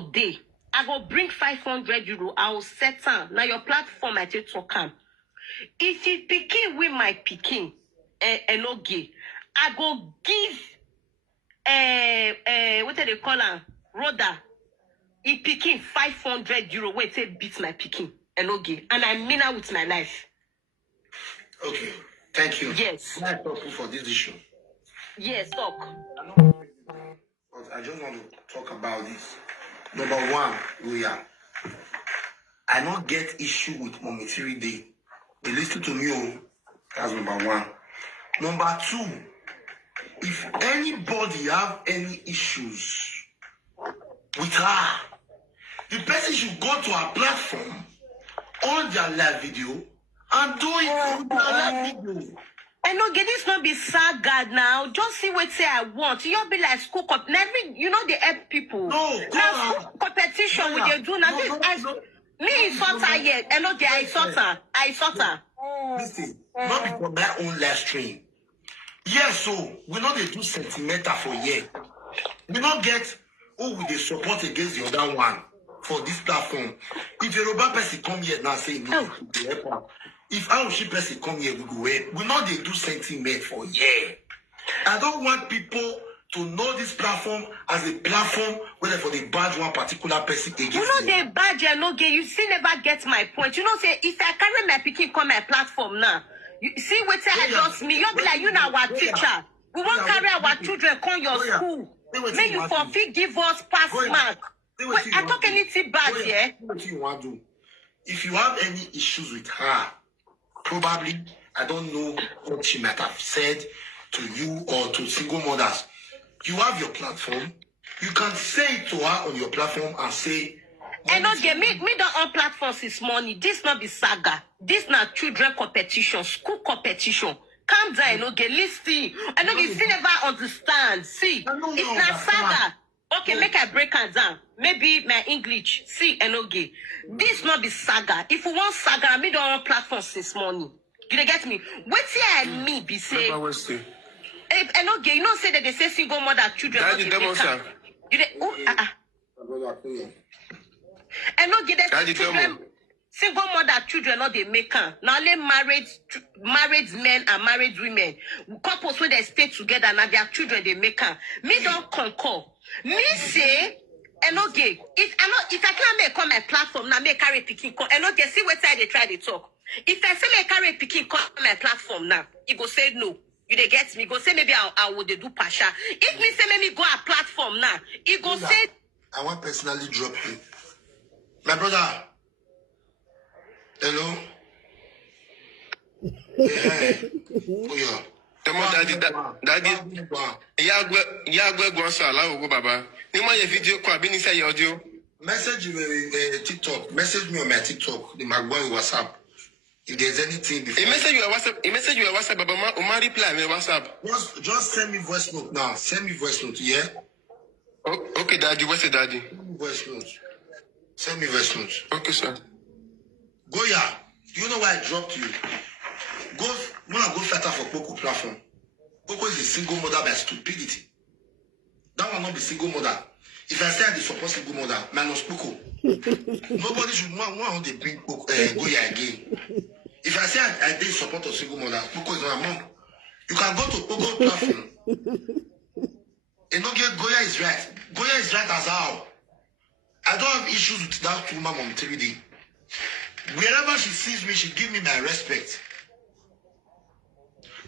day. I go bring 500 euro. I will set am. Now your platform I take talk am. If you pikin with my pikin, no gay, I go give what do they call am? Rhoda. If pikin 500 euro, wait say beat my pikin, no gay, and I mean her with my life. Okay, thank you. Yes. Can I talk for this issue? Yes, talk. But I just want to talk about this. Number one, I not get issue with Mommy 3 Day. They listen to me, oh, that's number one. Number two, if anybody have any issues with her, the person should go to her platform on their live video and do it on their live video. And no, get this not be saga now. Just see what say I want. You'll be like school you know they help people. No, now school competition with you do now. Me insult her yet. And no, I insult her. Listen, not because my own live stream. Yes, so we know they do sentimental for year. We not get who will they support against the other one for this platform. If Yoruba person come here now saying if our person come here, we go away. We know they do sentiment for year. I don't want people to know this platform as a platform whether for the badge one particular person against. You know they badge and no gay. You still never get my point. You know say if I carry my picking come my platform now, you see what I just me. You'll be like you know our teacher. We won't carry our children come your school. May you forfeit give us pass mark. I talk anything bad here. What you want to do? If you have any issues with her, probably I don't know what she might have said to you or to single mothers. You have your platform. You can say it to her on your platform and say. And not get me don't on platforms this morning. This not be saga. This not children competition, school competition. Calm down, okay, listen. I know you still never understand. See, it's not saga. Okay, make I break it down. Maybe my English. See, Enoge. This not be saga. If you want saga, me don't on platforms this morning. You dey get me? Wait till I me be say. Enoge, you know say that they say single mother children. Daddy, demonstrate. You dey Enoge, they children. Single mother children not they make her. Now only married men and married women. Couples when they stay together now their children they make her. Me don't concur. Me say Enoge, if I can't make on my platform now make carry picking call. Enoge, see what side they try to talk. If I say make carry picking call on my platform now, he go say no. You they get me? Go say maybe I would do pasha. If me say maybe go a platform now, he go say I want personally drop you. My brother. Hello? Yeah. Oh, yeah. Come on, daddy. Yagwe Gonsa, go Baba. You want your video, Kwabini say your audio. Message you TikTok. Message me on my TikTok, the Magboy WhatsApp. If there's anything before. A message you are WhatsApp, Baba. Uma reply me WhatsApp. Just send me voice note now. Send me voice note, yeah? Oh, okay, daddy. What's it, daddy? Voice note. Send me voice note. Okay, sir. Goya, you know why I dropped you? Go better for Poco platform. Poco is a single mother by stupidity. That will not be single mother. If I say I support single mother, minus Poco. Nobody should want to bring Goya again. If I say I did support a single mother, Poco is not a mom. You can go to Poco platform. And not get Goya is right. Goya is right as how. I don't have issues with that woman on 3D. Wherever she sees me, she give me my respect.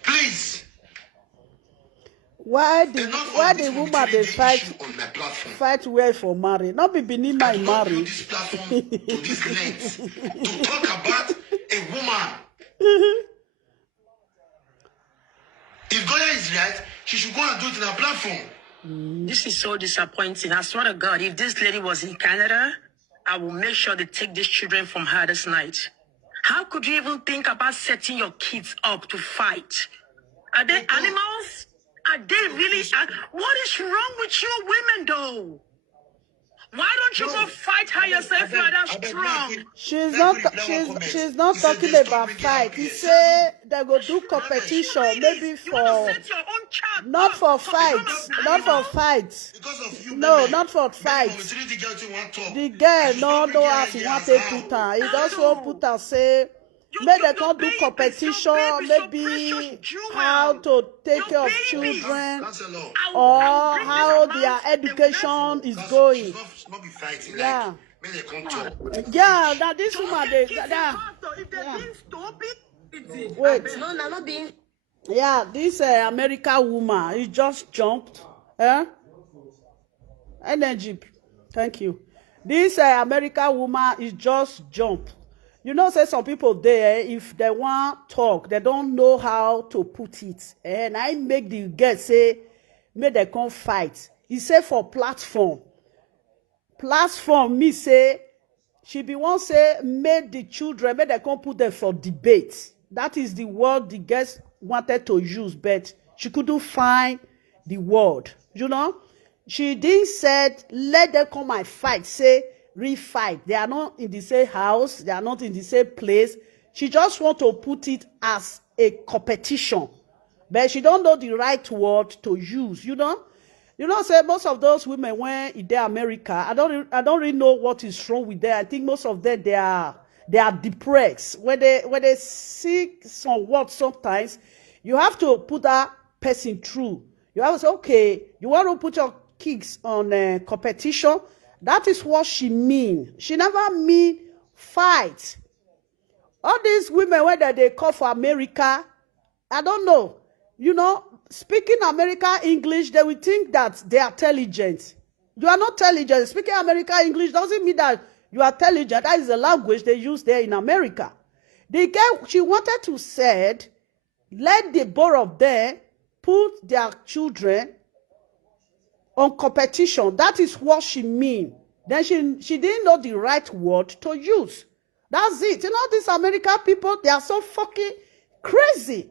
Please. Why the woman they fight well for marriage? Not be beneath my marriage. This platform to this length to talk about a woman. If Goya is right, she should go and do it in her platform. This is so disappointing. I swear to God, if this lady was in Canada, I will make sure they take these children from her this night. How could you even think about setting your kids up to fight? Are they animals? Are they really? What is wrong with you women, though? Why don't don't you go fight her yourself if you are that strong? She's not talking about fight. He say they go do competition, maybe You want to for set your own child not up for to become fights, a not for animal? fights. Because of you, No, women, not for men, fights. the girl thing want talk. The girl And she no don't bring her as he here want as to how. put her. He just want put her say make they can't do competition, maybe how to take care of children Counselor. or how their education is going. She's not be fighting. Yeah. Like, may they come talk. Yeah, that this woman they yeah. Wait. No, not being. Yeah, this American woman, he just jumped. Energy. Thank you. This American woman is just jumped. You know, say some people there, if they want talk, they don't know how to put it. And I make the girl say, make they come fight. He say for platform. Platform, me say, she be one say, make the children, make they come put them for debate. That is the word the girls wanted to use, but she couldn't find the word. You know? She didn't said, let them come and fight, say, refight. They are not in the same house. They are not in the same place. She just want to put it as a competition. But she don't know the right word to use, you know? You know, say most of those women when in America, I don't really know what is wrong with them. I think most of them they are depressed. When they see some words sometimes, you have to put that person through. You have to say, okay, you want to put your kids on competition. That is what she mean. She never mean fight. All these women, whether they call for America, I don't know. You know, speaking American English, they will think that they are intelligent. You are not intelligent. Speaking American English doesn't mean that you are intelligent. That is the language they use there in America. The girl, she wanted to say, let the both of them put their children on competition. That is what she mean. Then she didn't know the right word to use. That's it. You know, these American people, they are so fucking crazy.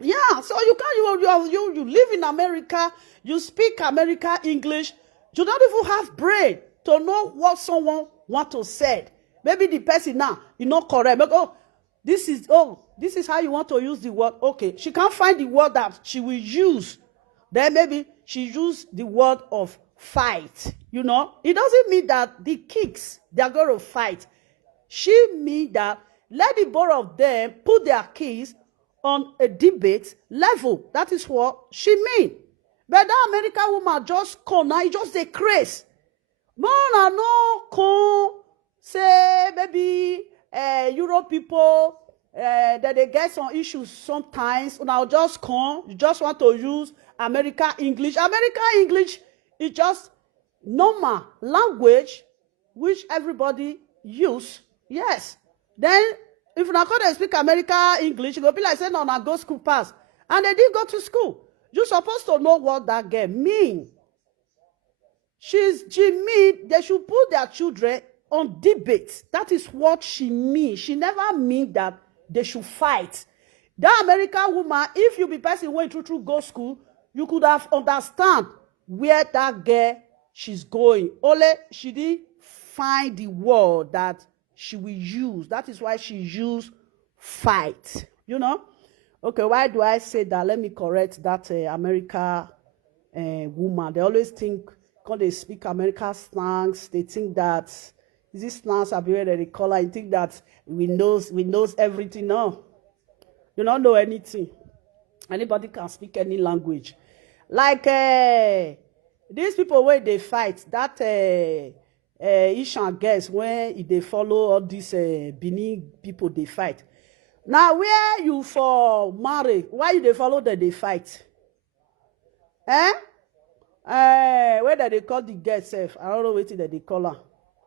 Yeah, so you live in America, you speak American English, you don't even have brain to know what someone want to say. Maybe the person now, you know, correct. But, this is how you want to use the word. Okay, she can't find the word that she will use. Then maybe she use the word of fight. You know, it doesn't mean that the kids, they are going to fight. She mean that let the both of them put their kids on a debate level. That is what she mean. But that American woman just come now, just a craze. Man, I no come say maybe Europe people that they get some issues sometimes. Now just come, you just want to use American English. American English is just normal language which everybody use. Yes. Then if you not going to speak American English, you go be like saying, no, go school pass. And they did go to school. You're supposed to know what that girl mean. She mean they should put their children on debate. That is what she mean. She never mean that they should fight. That American woman, if you be person went through go school, you could have understand where that girl she's going. Only she didn't find the word that she will use. That is why she used fight. You know? Okay, why do I say that? Let me correct that American woman. They always think, when they speak American slangs, they think that these slangs are very they call her. I think that we knows everything. No. You don't know anything. Anybody can speak any language. Like these people where they fight, that Esan guess when they follow all these Benin people they fight. Now where you for marry? Why you they follow them they fight? Whether they call the girl self, I don't know what they call her.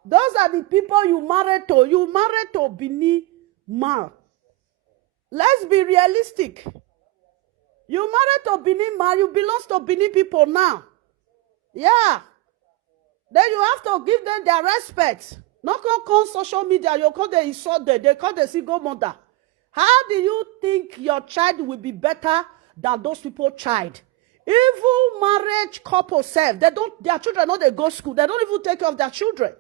Those are the people you married to. You married to Benin man. Let's be realistic. You married to Benin man, you belong to Benin people now. Yeah. Then you have to give them their respect. Not on social media, you call them insult them, they call them single mother. How do you think your child will be better than those people's child? Even marriage couple self, their children know they go school. They don't even take care of their children.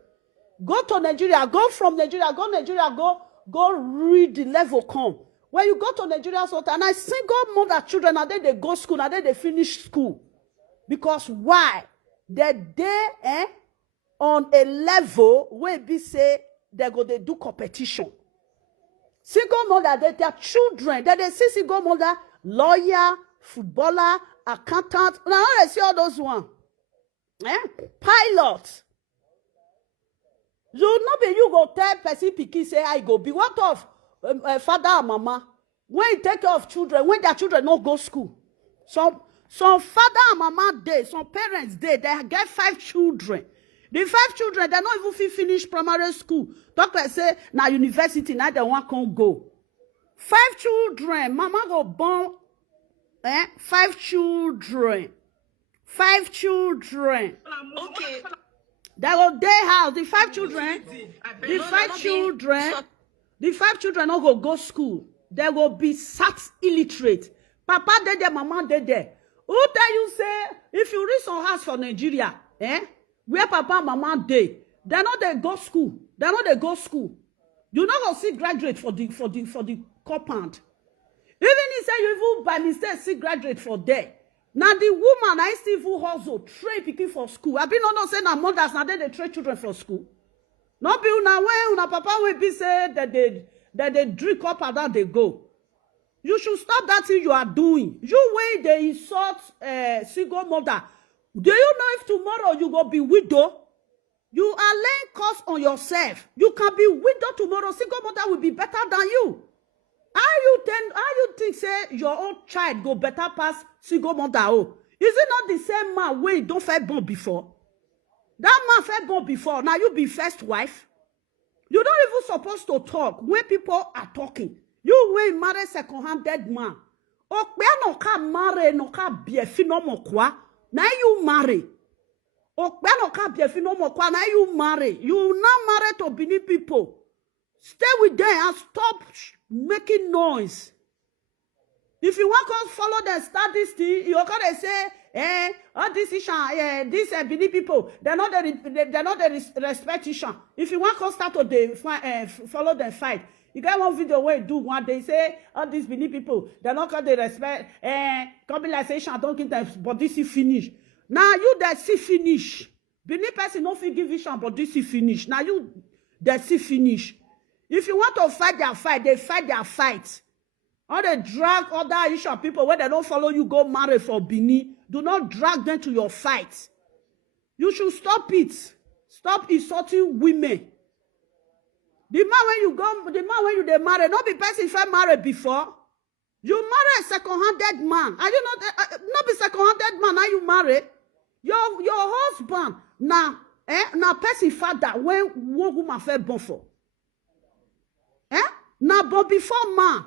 Go to Nigeria, go from Nigeria, go read the level come. When you go to Nigeria, and I single mother children, and then they go school, and then they finish school. Because why? They on a level where we say they do competition. Single mother, their children, they see single mother, lawyer, footballer, accountant. Now I see all those ones. Pilot. You not be you go tell person pikin say I go be what of father and mama when you take care of children when their children not go school. Some father and mama dey, some parents dey, they get 5 children. The 5 children they not even finish primary school. Talk like say na university now they want can go. 5 children, mama go born 5 children. 5 children. Okay. They go day house. The 5 children, the 5 children not go school. They will be sat illiterate. Papa dey there, mama dey there. Who tell you say if you reach some house for Nigeria, where papa and mama dey, they not they go school. They not they go school. You not go see graduate for the compound. Even if say you even by mistake see graduate for there. Now the woman I still even hustle train pikin for school. I be not say na mothers now they train children for school. Not be una when una papa will be say that they drink up and down they go. You should stop that thing you are doing. You way they insult single mother. Do you know if tomorrow you go be widow? You are laying cost on yourself. You can be widow tomorrow. Single mother will be better than you. How you think say your own child go better pass single mother? Oh, is it not the same man wey don't first born before? That man first born before. Now you be first wife. You don't even supposed to talk when people are talking. You wey marry second-handed man. Okpe no ka marry no ka biefi no mo kwa. Now you marry. Okpe no ka biefi no mo kwa. Now you marry. You not marry to Benin people. Stay with them and stop making noise. If you want to follow the statistics, you're going to say, all this Ishan, these Benin people, they're not the respect Ishan. If you want to start to follow the fight, you get one video where you do one, they say, all these Benin people, they're not going to respect, come be like say Ishan, don't give them, but this is finished. Now you that see finish. Benin person no fit give Ishan, but this is finished. Now you that see finish. If you want to fight their fight, they fight their fight. Or they drag other Ishan people where they don't follow you, go marry for Benin. Do not drag them to your fight. You should stop it. Stop insulting women. The man when you marry, not be person if I married before. You marry a second-handed man. Are you not be second-handed man? Now you marry your husband. Now person father when one woman fell born for. Now, but before man,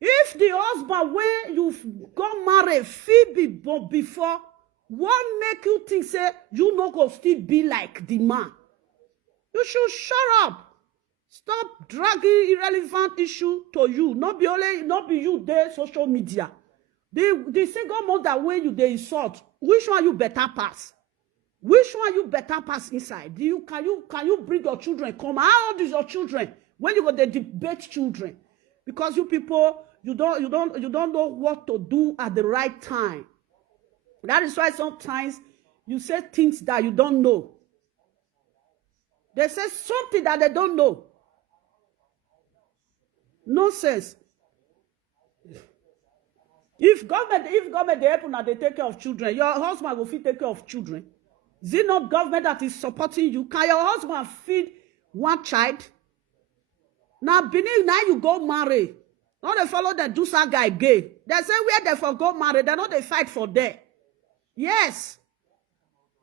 if the husband when you got married, be born before, what make you think say you not go still be like the man? You should shut up. Stop dragging irrelevant issue to you. Not be you there social media. The single mother when you they insult, which one you better pass? Which one you better pass inside? Can you bring your children come? How old is your children? When you go to debate children, because you people you don't know what to do at the right time. That is why sometimes you say things that you don't know. They say something that they don't know. Nonsense. If government they help now they take care of children, your husband will feed take care of children. Is it not government that is supporting you? Can your husband feed one child? Now, Benin, now you go marry. Now they follow the Dusa guy gay. They say where they for go marry, they know they fight for there. Yes.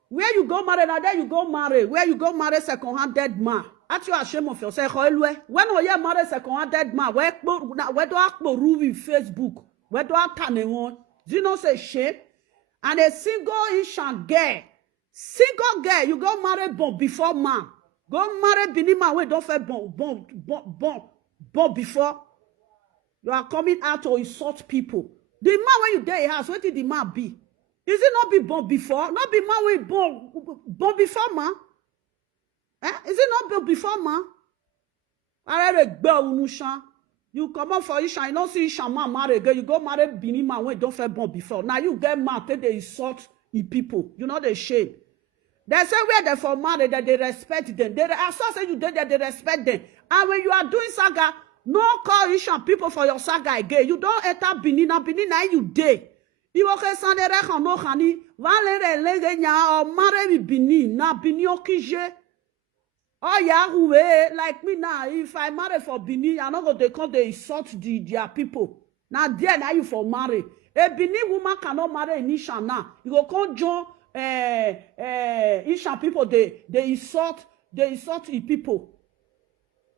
Where you go marry, now there you go marry. Where you go marry second-handed man. Aren't you ashamed of yourself? When you marry second-handed man, where do I prove in Facebook? Where do I turn it on? Do you know say shame? And a single Ishan girl, you go marry born before man. Go marry Benin man wey don't fair born before. You are coming out to insult people. The man when you dey house, what did the man be? Is it not be born before? Not be man we born before, man. Is it not be before, man? You come up for Ishan, you don't see Ishan man marry again. You go marry Bini man when you don't feel born before. Now you get mad, take the insult in people. You know the shame. They say where they for married that they respect them. I saw say you did that they respect them. And when you are doing saga, no call Ishan people for your saga again. You don't enter Bini na you day. You okay sandere kano khani valere lege nya or marry Bini na Bini okije. Oh yeah, like me now, if I marry for Bini, I'm not going to come they insult their people. Now there now you for marry. A Bini woman cannot marry in Isha now. You go come join Isha people, they insult the people.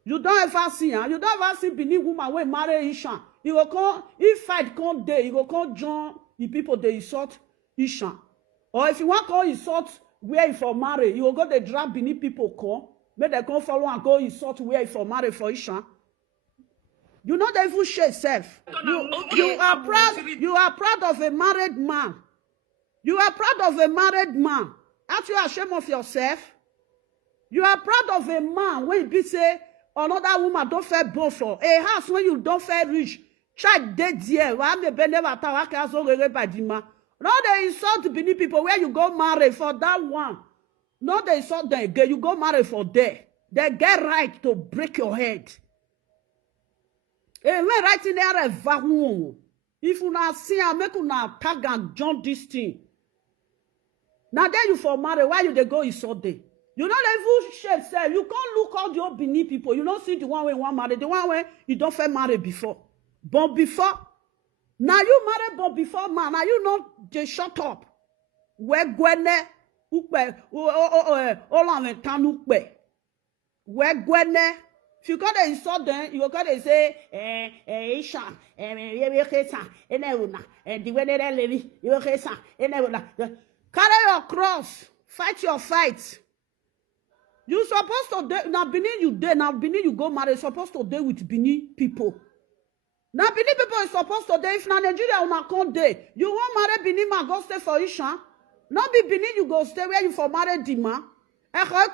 You don't ever see, you don't ever see Bini woman when marry Isha. You go come, if fight come there, you go come join the people, they insult Isha. Or if you want to insult where you for marry, you go they drag Bini people come. Make they come follow and go insult where you for marry for Isha. You know the evil shit self. You are proud of a married man. You are proud of a married man. Aren't you ashamed of yourself? You are proud of a man when you be say another woman don't feel born for. A house when you don't feel rich. Child dead there. Why me be never talk as so by the man. Now they insult Bini people where you go marry for that one. No, they insult them again. You go marry for there. They get right to break your head. And when right in there, if you not see, I make you not tag and jump this thing. Now then you for marry, why you they go insult them? You know the evil shit say you can't look all the old Bini people. You don't see the one where you want marry, the one where you don't feel marry before. But before, now you marry but before man, now you know they shut up. Where gwene ukpe ukpe. Where gwene. If you gotta insult them, you gotta say, Isha, carry your cross, fight your fight. You supposed to now Bini you there, now Bini you go marry, supposed to deal with Bini people. Now Bini people is supposed to there. If na Nigeria will not come there, you won't marry Bini man, go stay for Isha. Not be Bini you go stay where you for marry Dima. A young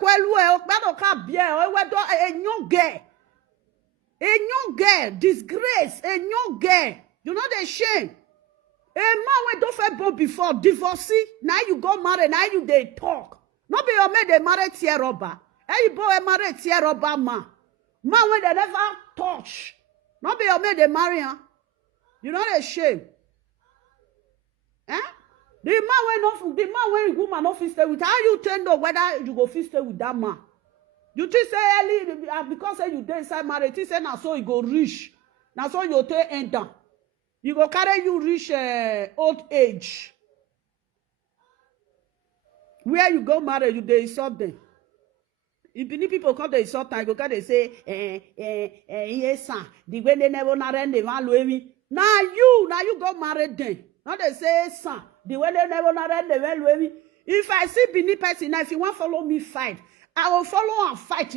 girl, disgrace, a young girl. You know the shame. A man when don't feel born before, divorcee, now you go marry, now you they talk. Not be your man they marry tear rubber. Hey boy marry tear rubber man. Man when they never touch. Not be your man they marry, huh? You know the shame. Eh? The man when woman not fit stay with, how you tell know whether you go fit stay with that man? You think say early because say you dey inside marriage, you say now so you go reach, now so you take end down. You go carry you reach old age. Where you go marry, you dey insult them. If Bini people come to insult time, you go they say, Esan, the way they never marry, they want me. Now you go marry them. Now they say, son, the way they never marry, they want me. If I see Bini person, now if you want to follow me fight, I will follow and fight.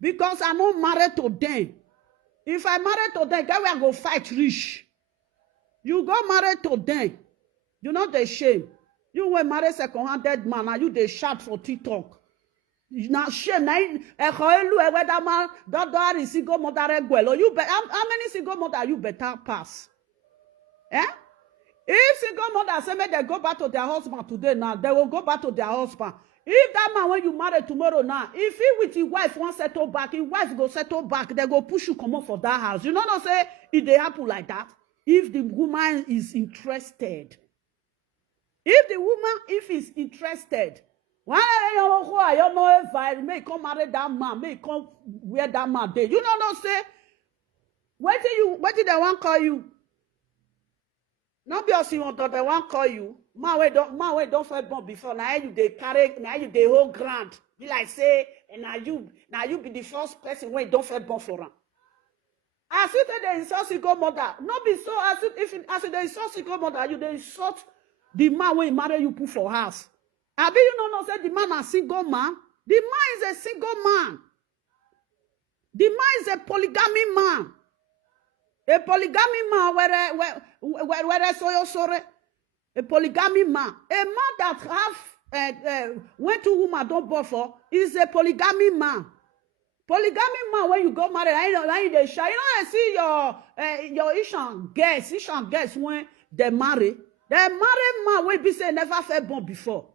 Because I'm not married to them. If I married to them, then we go fight rich. You go married to them. You know the shame. You will marry second-hand dead man and you they shout for TikTok. Now shame. Now whether man that is single mother well or you how many single mother you better pass? Eh? If single mother say they go back to their husband today now, they will go back to their husband. If that man when you marry tomorrow now, if he with his wife won't settle back, his wife go settle back, they go push you come up for that house. You know what say if they happen like that? If the woman is interested. If the woman is interested, why you know if may come marry that man, may come where that man dey. You know what say? What did they want call you? Not because you want they want call you. Man we don't feel born before. Now you they carry, now you they whole grant. Be like say, and now you be the first person when you don't feel born for him. As if they insult single mother, not be so as if they insult single mother, you they insult the man when he marry you put for house. I be you know say the man a single man. The man is a single man. The man is a polygamy man. A polygamy man, where so you sorry. A polygamy man, a man that have went to woman don't born for is a polygamy man. Polygamy man, when you go marry, I they shy. I see your Esan guess when they marry. The married man will be say never felt born before.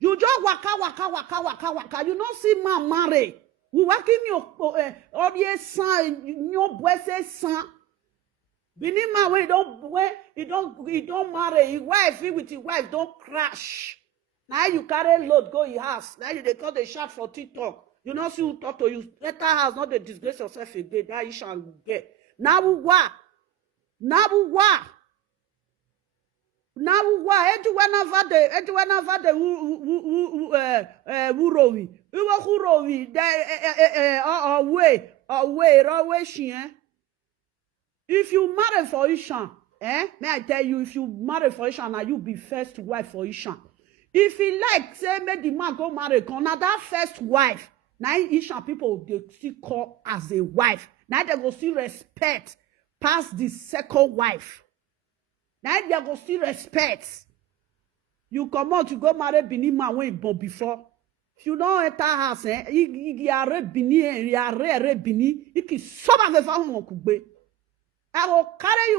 You just waka. You don't see man marry. We working your son, your boy say son. Bini man when he don't marry, his wife with his wife don't crash. Now you carry load go your house. Now they call the shot for TikTok. You know see who talk to you. Let her house not the disgrace yourself again. That you shall get. Now what? Eduwana vade wurowi. Uwa hurowi away chien. If you marry for Esan, may I tell you, if you marry for Esan, now you be first wife for Esan. If he like, say, make the man go marry, now that first wife, now Esan people, they still call as a wife. Now they go still respect past the second wife. Now they go still respect. You come out, you go marry Bini man when you born before. If you don't enter house, you are Bini, you are Bini, you can sober the family kugbe. I will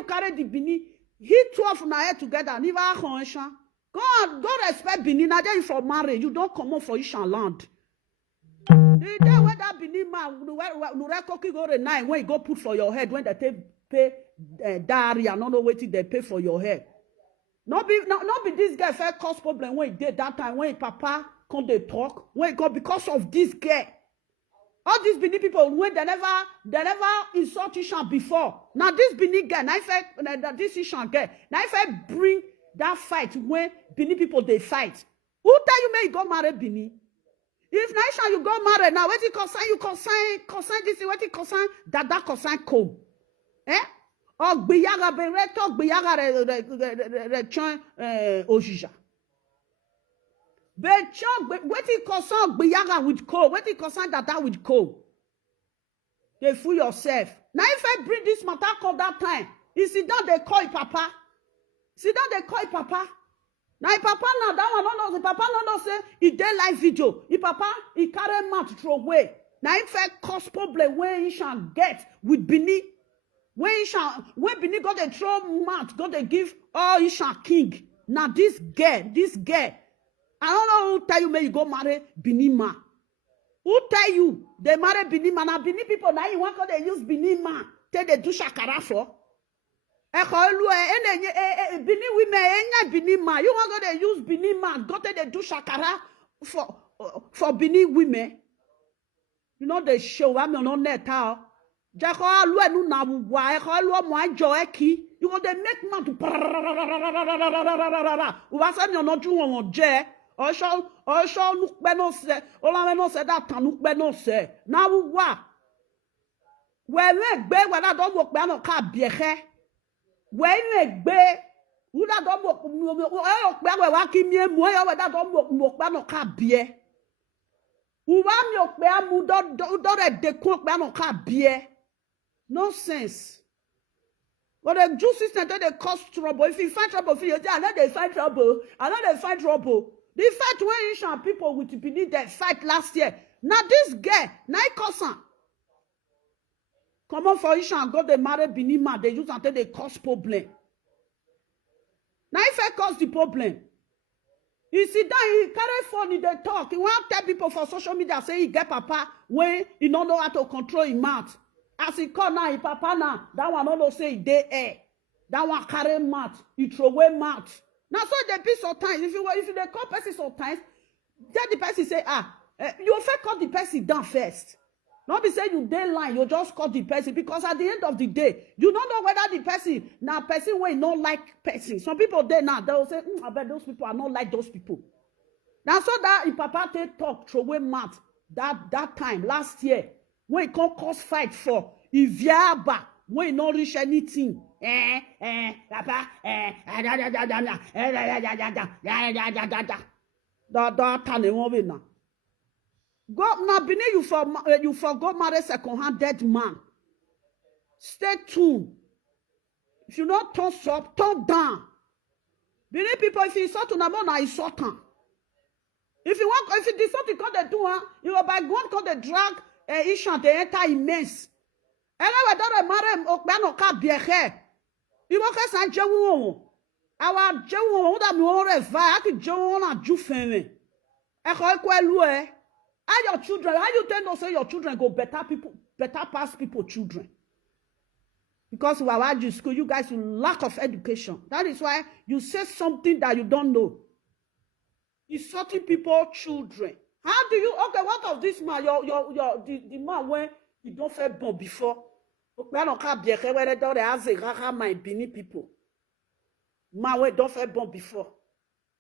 carry the Bini, hit 12 na here together, never Esan. Go respect Bini, now then for marriage, you don't come out for Esan land. The day when that Bini man, you record go the night when you go put for your head, when they pay diary, I don't know what they pay for your head. Not be this guy first cause problem when he did that time when papa come they talk when he go because of this guy. All these Bini people when they never insult Esan before. Now this Bini guy, now if this Esan guy, now if I bring that fight when Bini people they fight, who tell you may go marry Bini? If Esan you go marry now, what you concern this, what you concern that concern co. Or Biyaga Bereto, Biyaga Rechan Ojija. What you concern Biyaga with co, what you concern that with co. They fool yourself. Now if I bring this matter call that time, you sit down, they call papa. Now if papa now, that one no know, the papa no say, he did live video. If papa, he carry mat throw away. Now if I cause problem where he shall get with Bini. When Bini got a throw mat, got to give all Esan king. Now this girl, I don't know who tell you may you go marry Bini man. Who tell you they marry Bini man? Now Bini people now you want to use Bini man. Take the do shakara for. Bini women Bini man. You want to use Bini man? Go to the do shakara for Bini women. You know the show I'm on net how. Jako alu enu na wa e ko alu mo ajo eki you go dey make man to u ba se mi ona ju won je osho nu pe no se o la me no se that tanu pe no se na wa we me gbe we la do mo pe no ka biehe we me gbe u da do mo o pe we wa ki mi emu o we da do mo pe no ka bie u ba mi o pe amu do re de kun pe no ka bie. Nonsense. But the Jew system they cause trouble. If you find trouble, you say, I know they find trouble. They fight when Esan people with Bini they fight last year. Now this guy, now he cause am. Come on for Esan, go they marry Bini man. They use until they cause problem. Now if I cause the problem, he sit down, he carry phone, he they talk. He want to tell people for social media say he get papa when he don't know how to control his mouth. As he call now, he papa now, that one no say he dey air. That one carry mat, he throw away mat. Now so they be sometimes, if you they call person sometimes, tell the person say, you first call the person down first. Not be say you dey line, you just call the person because at the end of the day, you don't know whether the person now person will not like person. Some people there now they will say, I bet those people are not like those people. Now so that if papa take talk throw away mat that time last year. When it can cause fight for Iviaba, when it not reach anything. Papa, that time won't be now. Go now, Bini, you forgot marry second-hand dead man. Stay tuned. If you not turn up, turn down. Benin people, if you insult on a man, insult them. If you want, if you decide to call the do, you go by God call the drag Esan, they enter immense. And I don't matter okbano ka biere. You want to say Jewu. Our Jewu that me ore va, I could Jewu na ju feme. E ko kwelu e. Are your children, how you tell no say your children go better people, better past people children? Because we are in school, you guys will lack of education. That is why you say something that you don't know. Insulting people, children. How do you, okay, what of this man, the man when you don't feel born before? Man people. Man when don't feel born before.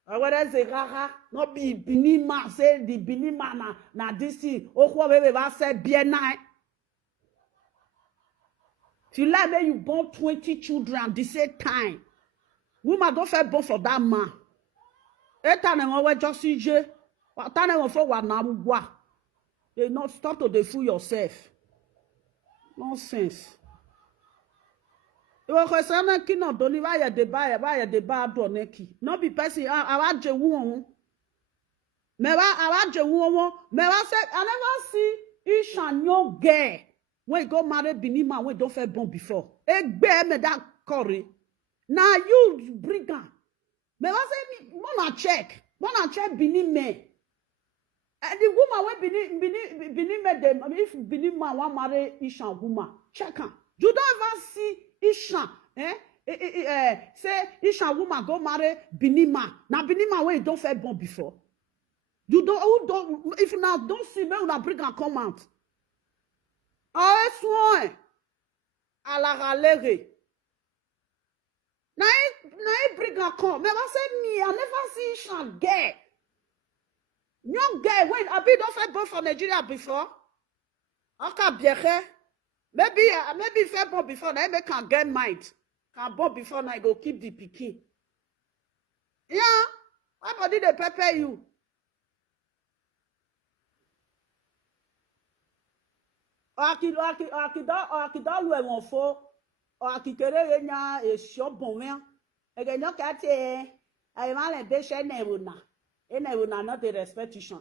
Whether it's a not be Bini man, say the Bini man na this thing, oh, whoever say bien night. Till like when you born 20 children at the same time. Woman don't feel born for that man. Just they not start to fool yourself. Nonsense. You are saying ki no doni why the buy doneki. No be person I je wu. Me wa je wu. Me wa say I never see Esan young girl when you go marry Benin man when don't feel born before. Egbe me that curry. Now you bring am. Me wa say me wanna check Benin man. And the woman when Benin man them if Benin man want marry Esan woman, check am. You don't ever see Esan, say Esan woman go marry Benin man. Now Benin man when you don't feel born before. You don't if you now don't see me, you bring and come out. Oh, soin à la galère. Now bring and come. Me I say me, I never see Esan girl. Young girl when I be don't feel born for Nigeria before. Okay, bien. Maybe fair born before now, I can get mind. Can born before now, I go keep the pikin. Yeah, why body they prepare you? Akida lu e won fo. O akikere nya e sio bon me. E ge nyo ka te ai ma le de she na ewu na. E na ewu na not the respectation.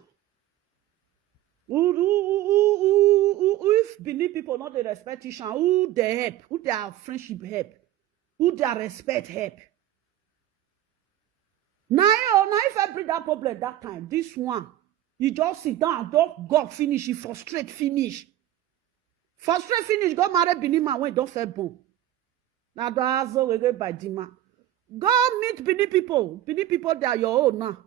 If Benin people not the respectation, who they help, who their friendship help, who their respect help. Now if I bring that problem that time, this one, you just sit down, don't go finish, you frustrate finish. Frustrate finish, go marry Benin man when don't fair born. Now that's all we get by Dima. Go meet Benin people. Benin people, they are your own now.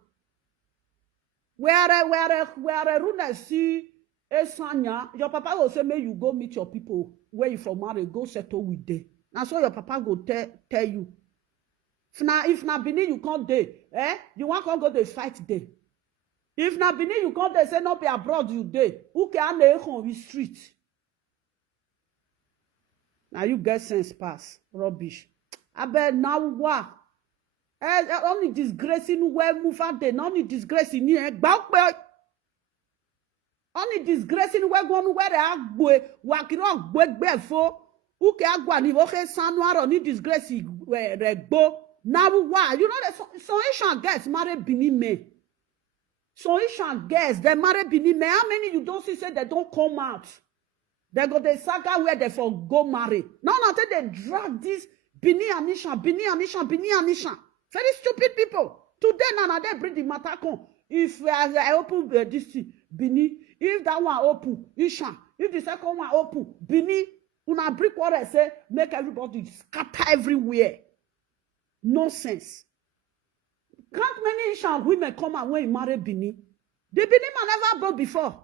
Where Runa see Esanya, your papa will say, may you go meet your people where you from marry, go settle with them. That's what your papa go tell you. If na Benin you can't dey, you want to go dey fight there. If na Benin you can't dey, say no be abroad you dey. Who can dey on the street? Now you get sense pass rubbish. I bet now what? Only disgracing where move out there, only disgracing here. Only disgracing where go where they are go. Wakiro go for. Who can go ni woke sanwar only disgracing where they go. Now why? You know that so Esan girls marry Benin men. So Esan girls they marry Benin men. How many you don't see say they don't come out? They go the saga where they for go marry. Now they drag this Benin and Esan. Very stupid people. Today now they bring the matter come. If I open this thing, Benin, if that one open, Esan, if the second one open, Benin, una break what I say, make everybody scatter everywhere. Nonsense. Can't many Esan women come and when you marry Benin? The Benin man never brought before.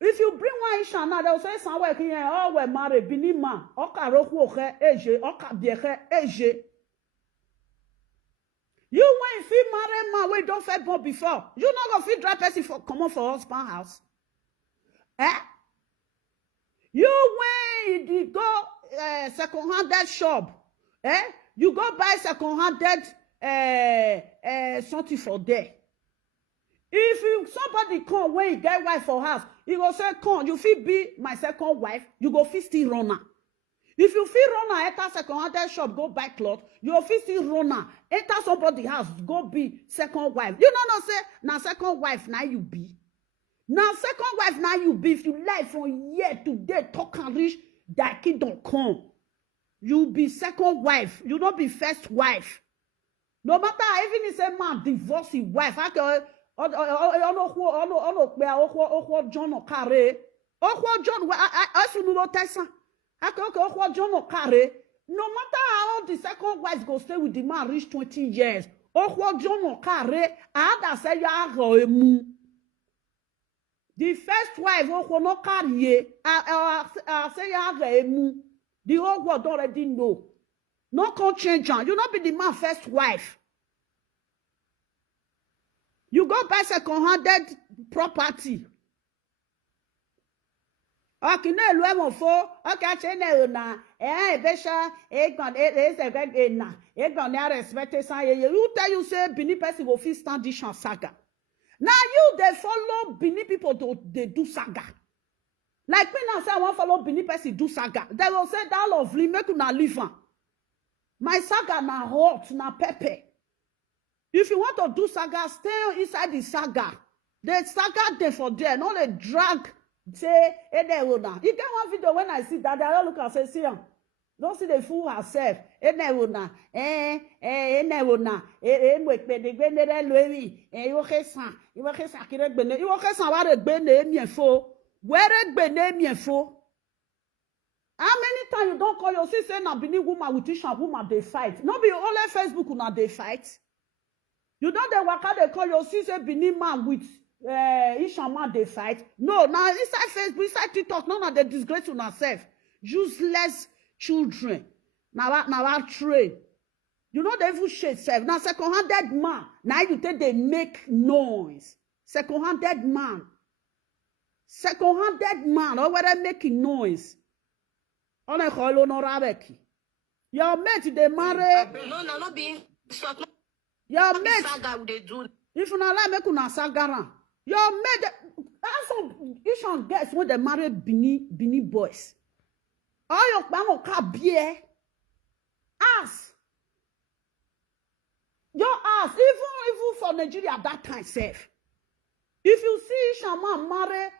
If you bring one Esan now, they'll say somewhere here, oh, we marry Benin man, oka roku oke eje, oka bieke eje. You when you marry man, we don't feel born before. You not gonna feel dry person for come on for husband house. You when you go second-handed shop, you go buy second-handed something for there. If somebody come when you get wife for house, he go say, come, you fit be my second wife, you go fit still run her. If you feel run enter second-hand shop, go buy cloth. You feel still run enter somebody house, go be second wife. You know not say now second wife now you be. Now second wife now you be. If you lie from year to day, talk and reach, that kid don't come. You be second wife. You not be first wife. No matter even if a man divorce his wife, I can John or carry. John, I should know Tessa. I can John or carry. No matter how the second wife go stay with the man reach 20 years. John or carry. I say ya the first wife no carry. I say ya the whole world already know. No can change on. You not be the man first wife. You go buy second-handed property. Okay, no, we want for. Okay, chene na. Besha. Na. Na respect say. You tell you say Bini person go fit stand this saga. Now you they follow Bini people they do saga. Like me now say I want follow Bini person do saga. They will say that lovely make una leave am. My saga na hot, na pepper. If you want to do saga, stay inside the saga. The saga there for there, not a drag. Say, you get one video when I see that, I look and say, see, don't see the fool herself. How many times you don't call your sister na Bini woman with Ishan woman they fight? No be only Facebook una they fight. You don't the waka they call your sister Bini man with Ishan man they fight. No, now inside Facebook, inside TikTok, none of the disgrace on herself. Useless children. Now train. You know they even shit self. Now second-handed man. Now you think they make noise. Second-handed man. Second-handed man. Or whether making noise. On a call no rabeki. Your mate they marry. No, not being stop. Your mate. Saga would they do? If you not like me, kuna sagara. Your mate. That's some Ishan girls when they marry Bini boys. All your man can beer. Ass. Your ass. Even for Nigeria at that time, safe. If you see Ishan man marry.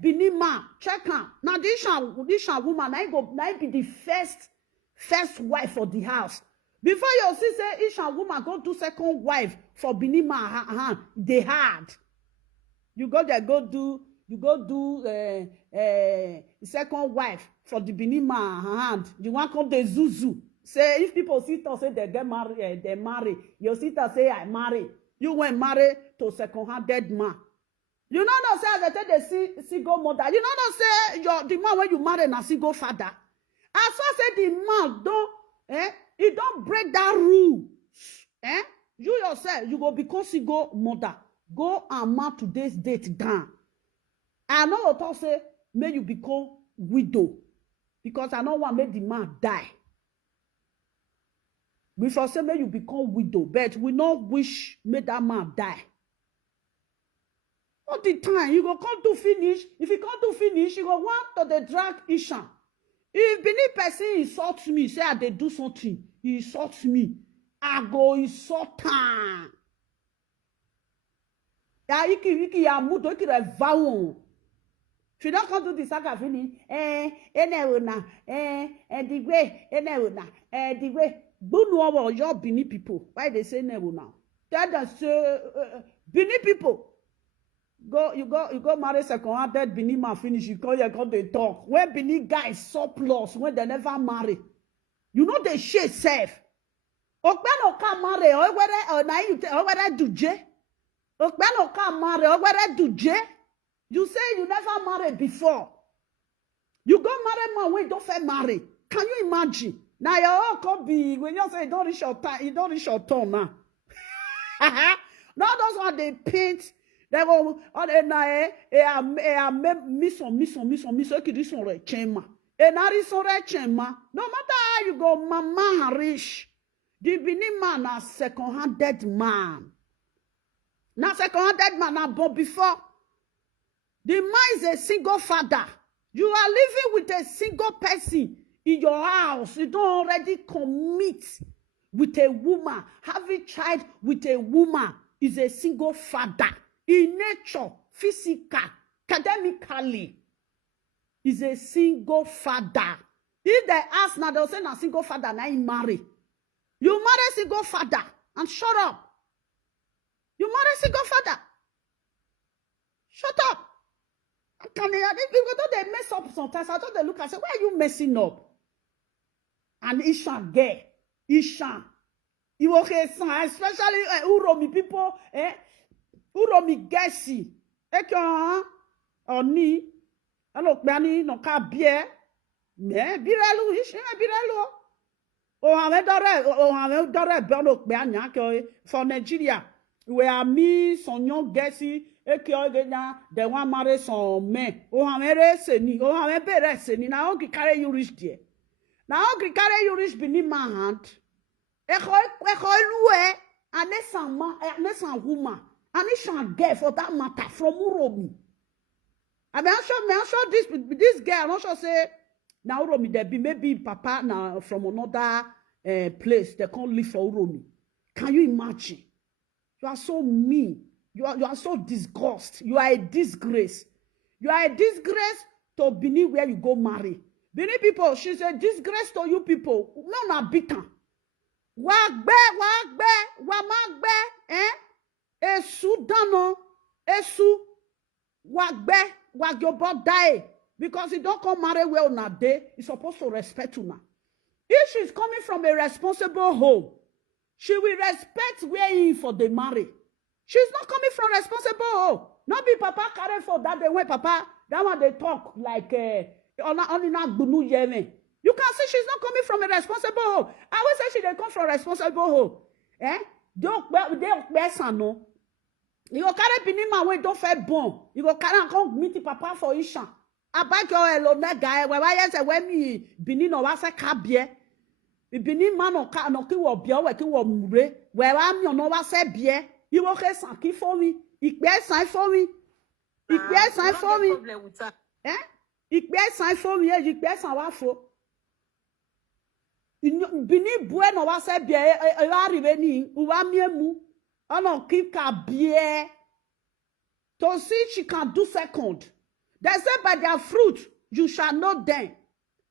Bini man, check am. Now this woman, I be the first wife for the house. Before you see say Ishan woman go do second wife for Bini man, they hard. You go there, do second wife for the Bini man, you want come the zuzu. Say if people sit and say they get married, they marry. You sit and say I marry. You went married to second-handed man. You know not say as they say the single mother. You know not say the man when you marry na single father. As I say the man don't he don't break that rule. You yourself you go become single mother. Go and mark today's date down. I know what I say may you become widow because I don't want make the man die. We for say may you become widow, but we not wish make that man die. All the time, you go come to finish. If you come to finish, you go want to the drag Ishan. If Bini person insults me, say I dey do something, he insults me, I go insult him. Ya iki ya mudo iki re vawon. If you don't come to the saga finish, the way, don't know about your Bini people. Why they say never now? Tell them say Bini people. You go marry second-handed Bini man finish. You call they talk. When Bini guys surplus when they never marry, you know they share self. Okpeno can marry or whether do J. Okpeno can marry or whether do J. You say you never married before. You go marry man when you don't fair marry. Can you imagine? Now you all could be when you say you don't reach your time. You don't reach your turn now. Now those one they paint. They go on mission ki dis son rechema. E na ri son rechema. No matter how you go mama rich. The Bini man na second-handed man. Now second-handed man na born before. The man is a single father. You are living with a single person. in your house, you don't already commit with a woman, having child with a woman is a single father. In nature, physical, academically, is a single father. If they ask now, they'll say, na single father, now you marry. You marry single father and shut up. You marry single father. Shut up. People don't they mess up sometimes. I thought they look and say, why are you messing up? And Esan gay. Esan. You okay, especially Uromi people, Uromi Gessi. Oni. Alors, Bani, no ka bien. Mais, birelu, Esan, birelu. O have dore Bernok Banya, for Nigeria. Where me, son young Gessi, they want marry some men. O have seni, o have bere seni. Now, okay, carry you reach there. Now, okay, carry you reach beneath my hand. Lue, and Esan man, and Esan woman, and Esan girl for that matter from Uromi. I mean, I'm sure this girl, I'm not sure say now Uromi there be maybe papa now from another place they can't live for Uromi. Can you imagine? You are so mean. You are so disgusted. You are a disgrace. You are a disgrace to Bini where you go marry. Bini people, she's a disgrace to you people. No, na bitan. Wagbe, Esu dano, Esu, wagbe, wagyobo die. Because he don't come marry well na day, he's supposed to respect you now. If she's coming from a responsible home, she will respect where he for the marry. She's not coming from responsible home. Not be papa carry for that day when papa, that one they talk like only not bunu yeme. You can see she's not coming from a responsible home. I always say she didn't come from a responsible home. Don't Esan no. You go carry Binima when don't fair bon. You go carry and come meet papa for Esan. I beg your alone guy. Where I say when me Benin or was a cabie. Benin man or car no ki wo bia we ki wo mure. Where am you no was a beer. You will get some key for me. Ik be sign for me. Ik be sign for me. Ik be sign for me. Ik be sign wa for. Bini bueno wa se bie arrive ni uwa miemu ono kika bie to see she can do second. They say by their fruit you shall know them.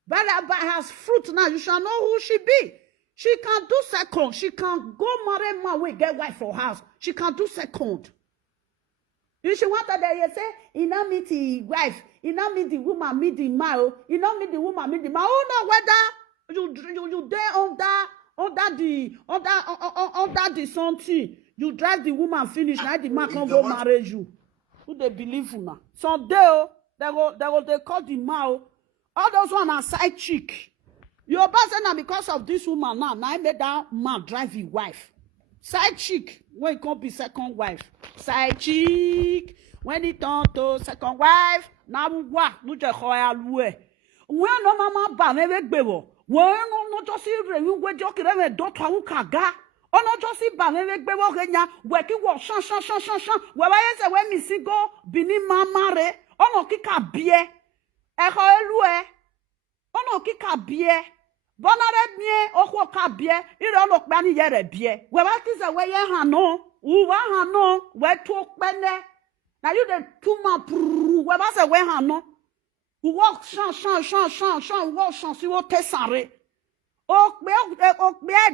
By her fruit now you shall know who she be. She can do second. She can go marry man we get wife for house. She can do second. If she wanted that, you say, you know meet the wife, you know meet the woman, meet the man, you know meet the woman, meet the man. Oh no, whether you there under the something. You drive the woman finish. Now the man can go marry you. Who they believe you now? Someday they call the man. All those one are side chick. Your boss now because of this woman now. Now I made that man drive his wife. Side chick when it can't be second wife. Side chick when it turn to second wife. Now what? No just how lue. When no mama ba me gbebo. When no just see rewu we just kire me doctor who kaga. Oh no just see ba me gbebo kenya. We ki wo shan. We wa say when me see go bini mama re. Oh no kika bie. E ho lue. Oh no kika bie. Bonare bie okwo ka bie ire ono pe ni yere bie we ba ti say we ye han no u wa han no we to pene na you dey too man we ba say we han no u walk shan walk shan si wo tesare o pe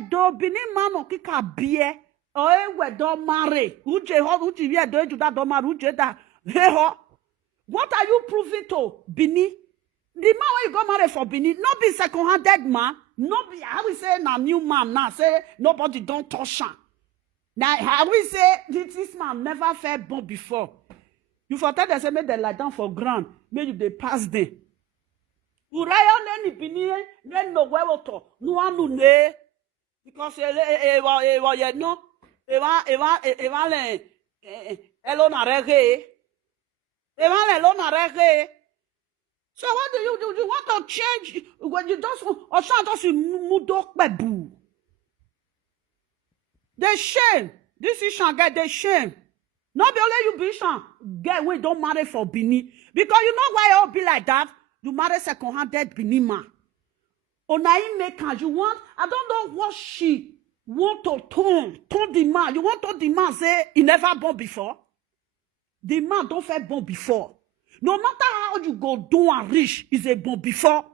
do bini mano kika bie o e we do mare uji we do ju da do mare uje da he ho. What are you proving to Bini? The man when you go marry for Benin, not be second-handed man, not be, how we say, now new man, now say, nobody don't touch him. Now, how we say, this man never felt born before. You for tell them, say, make them lie down for ground, make you they pass them. Uraya neni Benin, then no wewoto, no anu ne, because you know, elona rege. So what do? You want to change when you just or just mudok bebu. The shame. This is get the shame. Not be only you be shan get we don't marry for Bini. Because you know why all be like that? You marry second-handed Bini man. Onai make her. You want, I don't know what she want to turn the man. You want to the man say he never born before? The man don't feel born before. No matter how you go do and reach, is a born before.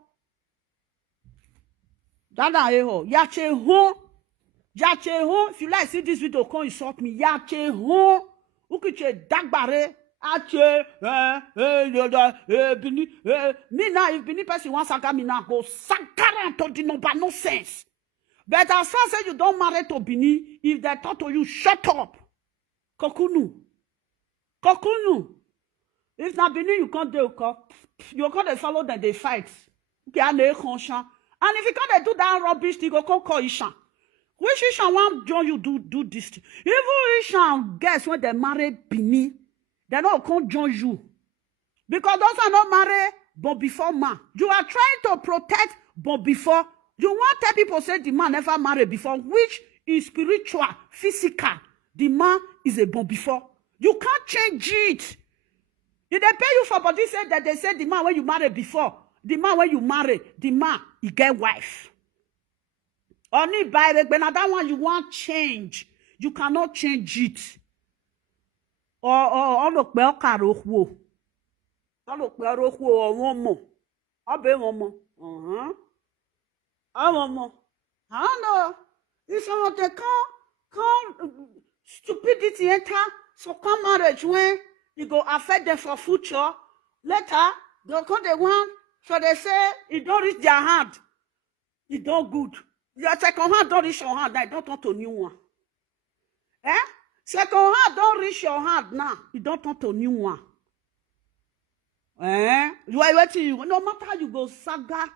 Dada eho, yache hon. If you like see this video, come insult me. Yache hon. Ukiche dagbare. Ache, Bini, me now, if Bini person wants saga me now, go sakara to the number no sense. But as far as you don't marry to Bini, if they talk to you, shut up. Kokunu. If not Bini, you can't do you can't follow them, they fight. And if you can't do that rubbish, you go call Ishan. Which Ishan want John you do this? Even Ishan guess when they marry Bini, they don't come join you. Because those are not married, but before man. You are trying to protect, but before. You want to tell people say the man never married before, which is spiritual, physical. The man is a born before. You can't change it. If they pay you for body, say that they say the man when you married before, the man when you marry, the man, he get wife. Only by the when that one you want change, you cannot change it. Or look well karohwo. I look well rohwo one more. I'll be one more. I want more. I don't know. If some of the come stupidity enter, so come marriage when you go affect them for future. Later, they'll come the one, so they say it don't reach their hand. It don't good. Your second hand don't reach your hand, I don't want a new one. Second hand don't reach your hand now. You don't want a new one. You are waiting. You no matter how you go saga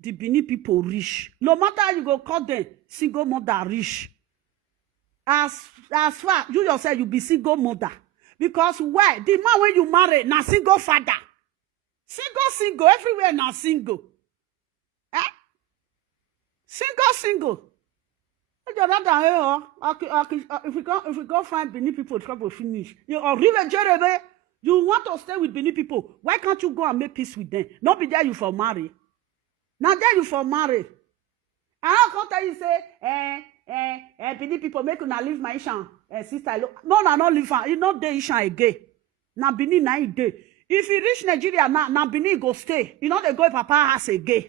the Bini people rich. No matter how you go call them single mother rich. As far you yourself you be single mother. Because why? The man when you marry na single father. Single everywhere na single. Single. If we go find Benin people, trouble finish. You want to stay with Benin people. Why can't you go and make peace with them? Not be there you for marry. Now there you for marry. I can't tell you say, Benin people make una leave my Ishan sister. No, not leave her. You not there Ishan again. Now Benin na day. If you reach Nigeria now Benin go stay. You know they go Papa house again.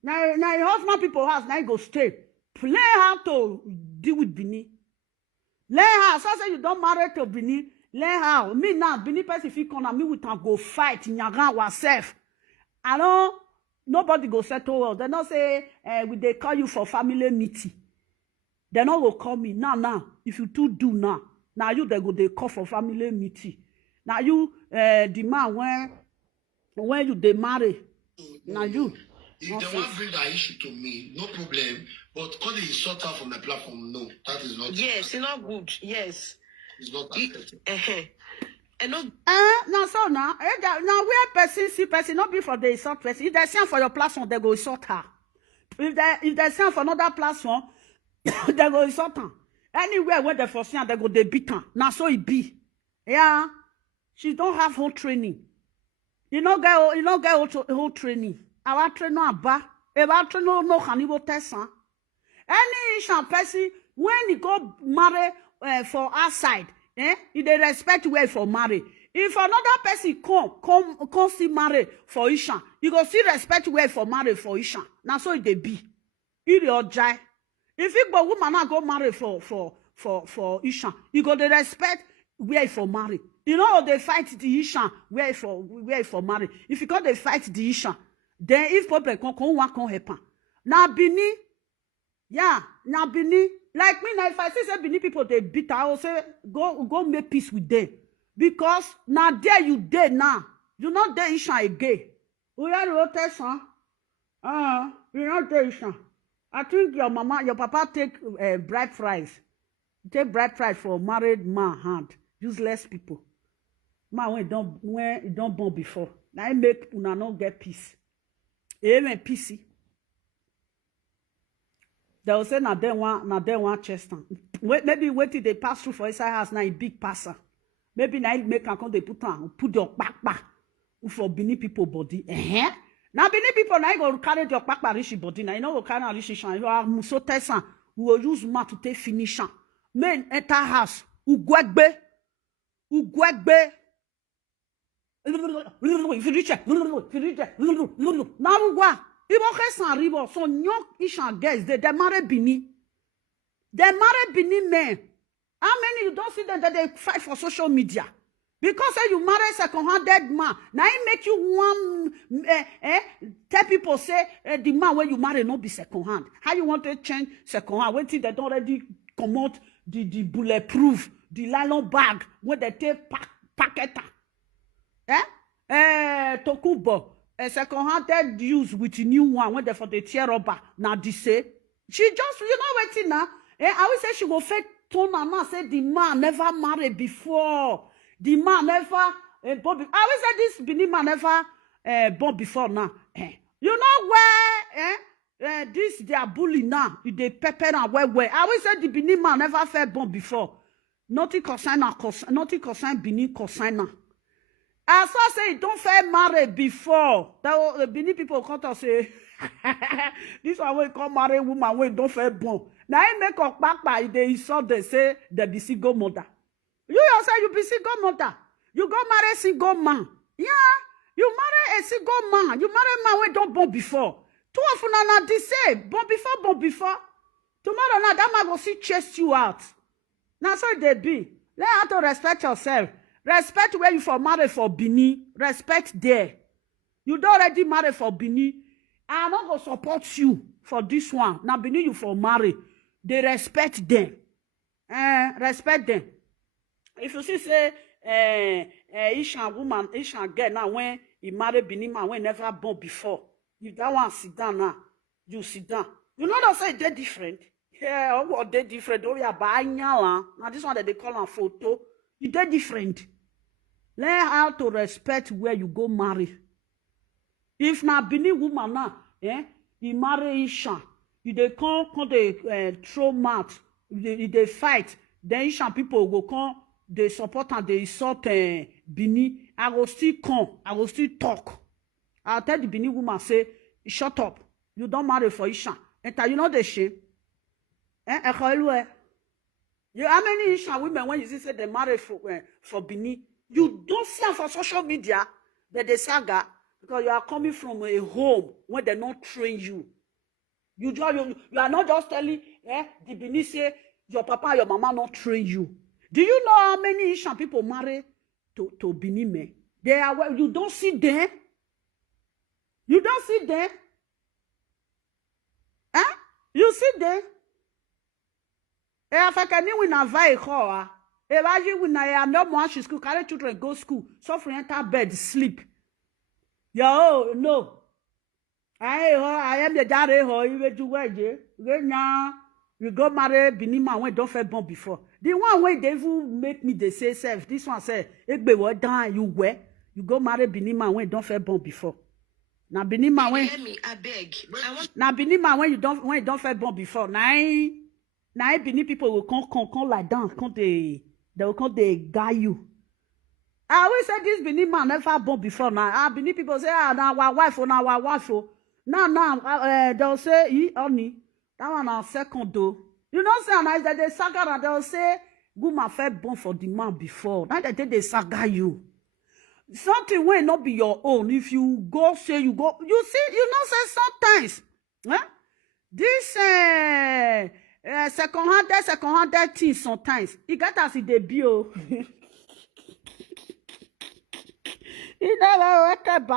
Now your husband people house now go stay. Learn how to deal with Bini. Learn how. So say you don't marry to Bini. Learn how. Me now, Bini person if you come and me we can go fight in Yagan ourselves. I know nobody go settle well. They not say they call you for family meeting. They not go call me now. If you two do now you they call for family meeting. Now you the man when you they marry. Now you. If they want to bring that issue to me, no problem. But calling it sort out from the platform, no, that is not. Yes, it's not good. Yes. It's not acceptable. And no. Now where person see person not be for the insult person. If they send for your platform, they go insult her. If they send for another platform, they go insult her. Anywhere where they for send, they go they beat her. Now so it be. Yeah, she don't have whole training. You know get whole training. Our trainer aba, our trainer no canibo test. Any Ishan person when he go marry for outside, if they respect where for marry. If another person come see marry for Ishan, you go see respect where for marry for Ishan. Now so it they be. It your jai. If you go woman now go marry for Ishan, you go the respect where for marry. You know they fight the Ishan where for marry. If you go they fight the Ishan. Then if problem come happen. Now Bini, yeah, now Bini, like me now if I say Bini people they beat, I will say go make peace with them. Because now there you dead now. You not there Ishan again. We are the test, huh? You're not there Ishan. I think your papa take bride price. Take bride price for married man hand. Useless people. Man when it don't born before. Now I make una not get peace. Amen, PC. They will say, now they want Chester. Maybe wait till they pass through for inside house, now a big passer. Maybe now make a come they put your back for Bini people body. Now, Benin people now go carry your papa rishi body. Now you know go carry rishi shan. You are muso tesan. We will use ma to take finish. Men enter house. Ugwegbe. If you reach now what? Ibo kesan ribo. So nyok ishan guys. They marry Bini. They marry Bini men. How many you don't see them that they fight for social media? Because you marry second-handed man. Now it make you one tell people say the man when you marry not be second hand. How you want to change second hand? When they don't already come out the bulletproof, the nylon bag when they take packet. Tokubo second-handed use with the new one when they for the tear rubber. Now they say she just waiting now. I will say she go fake tone and now say the man never married before. The man never born. I will say this Bini man never born before now. You know where this they are bully now. They pepper and where. I will say the Bini man never felt born before. Nothing concern Bini concern now. As I say, don't fair marry before. The Bini people come to say, this one will come marry woman when don't fair born. Now I make up back by they saw they say they be single mother. You yourself, you be single mother. You go marry single man. Yeah, you marry a single man. You marry a man when don't born before. Two of you now the same. Born before. Tomorrow now that man go see chase you out. Now so they be. Learn how to respect yourself. Respect where you for marry for Bini. Respect there. You don't already marry for Bini. I'm not gonna support you for this one. Now Bini you for marry. They respect them. Respect them. If you see say Ishan woman, Ishan girl now when he marry Bini man when never born before. If that one sit down now, you sit down. You know that say they different. Yeah, what they different. Oh yeah, now this one that they call a photo. You they different. Learn how to respect where you go marry. If na Bini woman now, he marry Ishan. You they come they throw mat. They fight. Then Ishan people will come. They support and they insult Bini. I will still come. I will still talk. I'll tell the Bini woman, say, shut up. You don't marry for Ishan. And you know the shame. You how many Ishan women when you see say they marry for Bini? You don't see them for social media that they saga because you are coming from a home where they not train you. You are not just telling the Bini say your papa and your mama not train you. Do you know how many Ishan people marry to Bini men? They are you don't see them. You don't see them. You see them. If I can win a vehicle, if I win a no more school, carry children go school, suffer enter bed, sleep. Yo, no. I am the daddy who you do well, you go marry Bini man when don't born before. The one way they will make me they say self. This one say, if be what down you wear, you go marry Bini man when don't born before. Now Bini man when I beg. now Bini man when you don't born before. Now Bini people will come like down, they will come they guy you. I always say this Bini man never born before now. Bini people say now our wife now they'll say honey. That one our second though. You know, say nice that they saga and they'll say, good man fed born for the man before. Now they saga you. Something will not be your own. If you go, say you go. You see, you know, say sometimes. This second-handed thing sometimes. You get as it debut. You never wake up,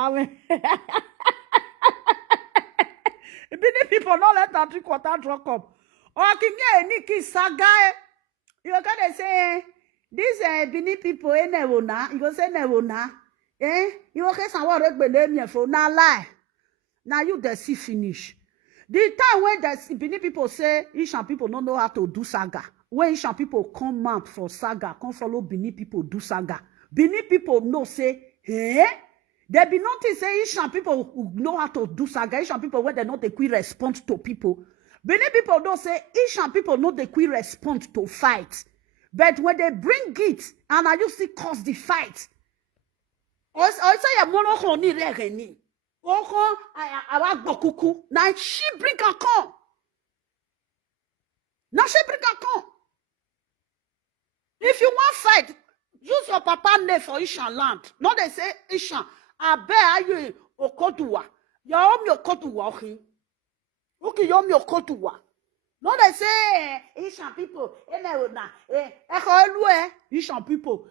Many people don't let that 3/4 drop up. Or give me a Nikki saga. You gotta say, this Bini people never na. You go say never na. You okay? Someone read me for now lie. Now you the see finish. The time when the Bini people say Ishan people don't know how to do saga. When Ishan people come out for saga, come follow Bini people do saga. Bini people know say, there be nothing say Ishan people who know how to do saga. Ishan people where they not the quick response to people. Many people don't say Ishan people know the quick response to fight. But when they bring it, and I just see cause the fight. Also, ya mono ni regeni. Oko awa gbokuku. Now she bring her come. Now she bring her come. If you want fight, use your papa name for Ishan land. No, they say Ishan. I bet you Okotuwa. You owe me Okotuwa, okay? Okay, you owe me Okotuwa. No, they say Ishan people. Ishan people.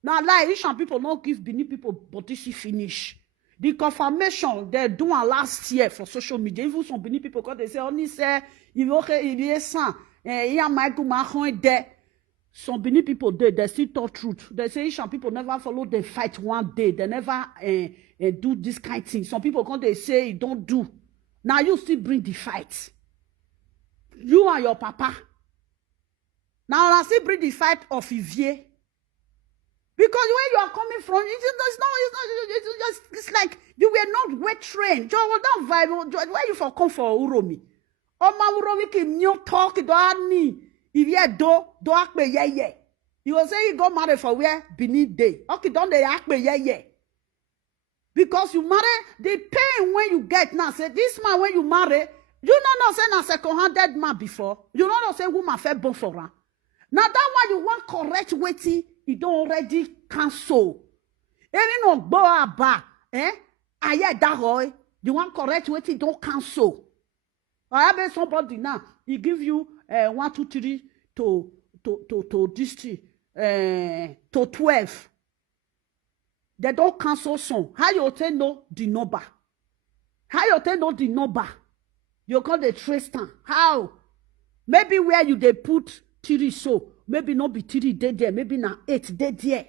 Now, like Ishan people don't give Benin people, but this is finish. The confirmation they do last year for social media. Even some Benin people, because they say only say if okay, if Esan, some Benin people they still talk truth. They say Ishan people never follow the fight one day. They never do this kind of thing. Some people come they say don't do. Now you still bring the fight. You and your papa. Now I still bring the fight of Ivier. Because where you are coming from, it's like you were not well trained. Don't vibe. Where you for come for Uromi? Ma Uromi ki new talk do ani. If do akpe ye. You will say you go marry for where Benin day. Okay, don't they akpe ye. Because you marry, the pain when you get now, say this man when you marry, you not say na second-handed man before. You not say woman fair born for her. Now that one you want correct waiting. You don't already cancel. Any no go aba, aye that boy. You want correct what you don't cancel. I have somebody now. He give you 1, 2, 3 to this to 12. They don't cancel some. How you tell no the number? How you tell no the number? You call the trace time. How? Maybe where you they put 3 so. Maybe not be 3 day there, maybe not 8 day there.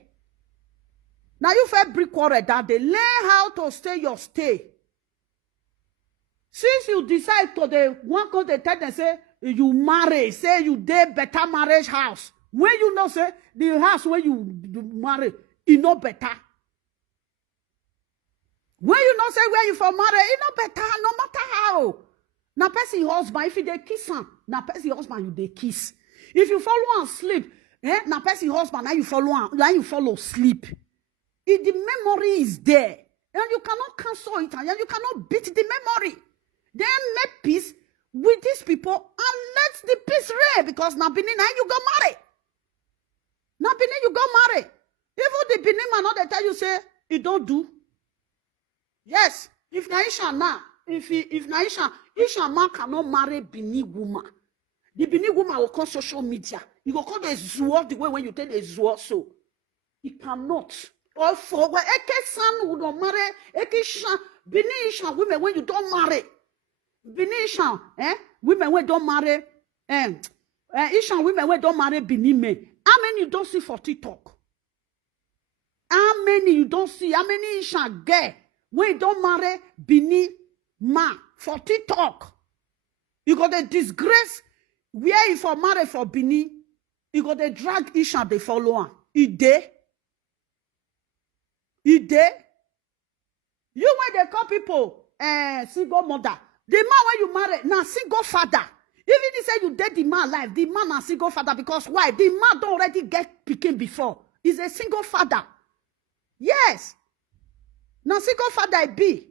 Now you feel brick quarrel that they learn how to stay your stay. Since you decide to the one go they tell them say you marry, say you did better marriage house. When you know say the house where you marry, it no better. When you know say where you for marry, it no better, no matter how. Now person husband, if they kiss him, now person husband you they kiss. If you follow and sleep, na person husband, now you follow sleep. If the memory is there, and you cannot cancel it, and you cannot beat the memory. Then make peace with these people and let the peace reign. Because now Benin, now you go marry. Now Benin, you go marry. Even the Benin man, not they tell you say it don't do. Yes, if Naisha now, if Naisha man cannot marry Benin woman. The Benin woman will call social media. You will call the zoo the way when you tell the zoo so. It cannot. Or for where Esan would not marry, Benin women when you don't marry. Benin women when don't marry, Ishan women when don't marry Benin men. How many you don't see for TikTok? How many you don't see? How many Ishan get when you don't marry Benin man for TikTok? You got a disgrace. Where if for marry for Benin, you got the drag Isha they follow on. It dey. You when they call people single mother, the man when you marry now single father. Even if say you dead the man life, the man a single father because why? The man don't already get picking before. He's a single father. Yes. Now single father it be.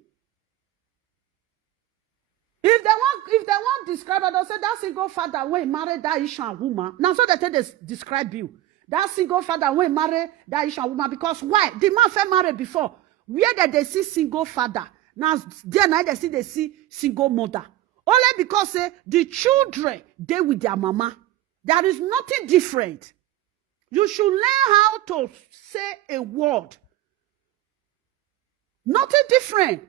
If they want describe it, they'll say that single father when he married that Ishan woman. Now so they describe you. That single father when he married that Ishan woman because why? The man fell married before. Where did they see single father? Now there now they see single mother. Only because the children they with their mama. There is nothing different. You should learn how to say a word. Nothing different.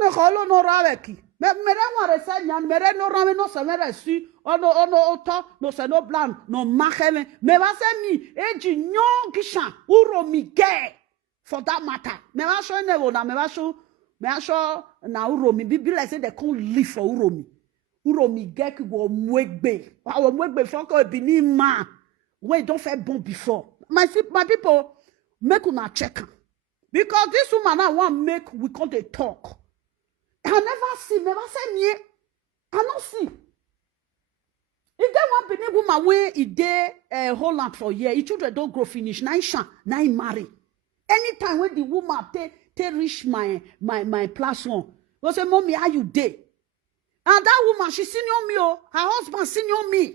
No holo no raveki. Mere ware se nyan mere no rame no se mere si ono oto no se no blanc no maheme me va se mi eji nyon kishan uro mi ge for that matter. Me va show ne wo na me va show na uro mi be like say they can't live for uro mi. Uro mi ge ki wo mwegbe. Wa wo mwegbe for ko bi ni man. When don't fair bon before. My people make una check. Because this woman now want make we call the talk. I never see me. I not see. If they want Benin woman where it dey Holland for year, his children don't grow finish. Now he marry. Anytime when the woman they reach my platform, go say, mommy, how you dey? And that woman, she senior me, oh, her husband senior me.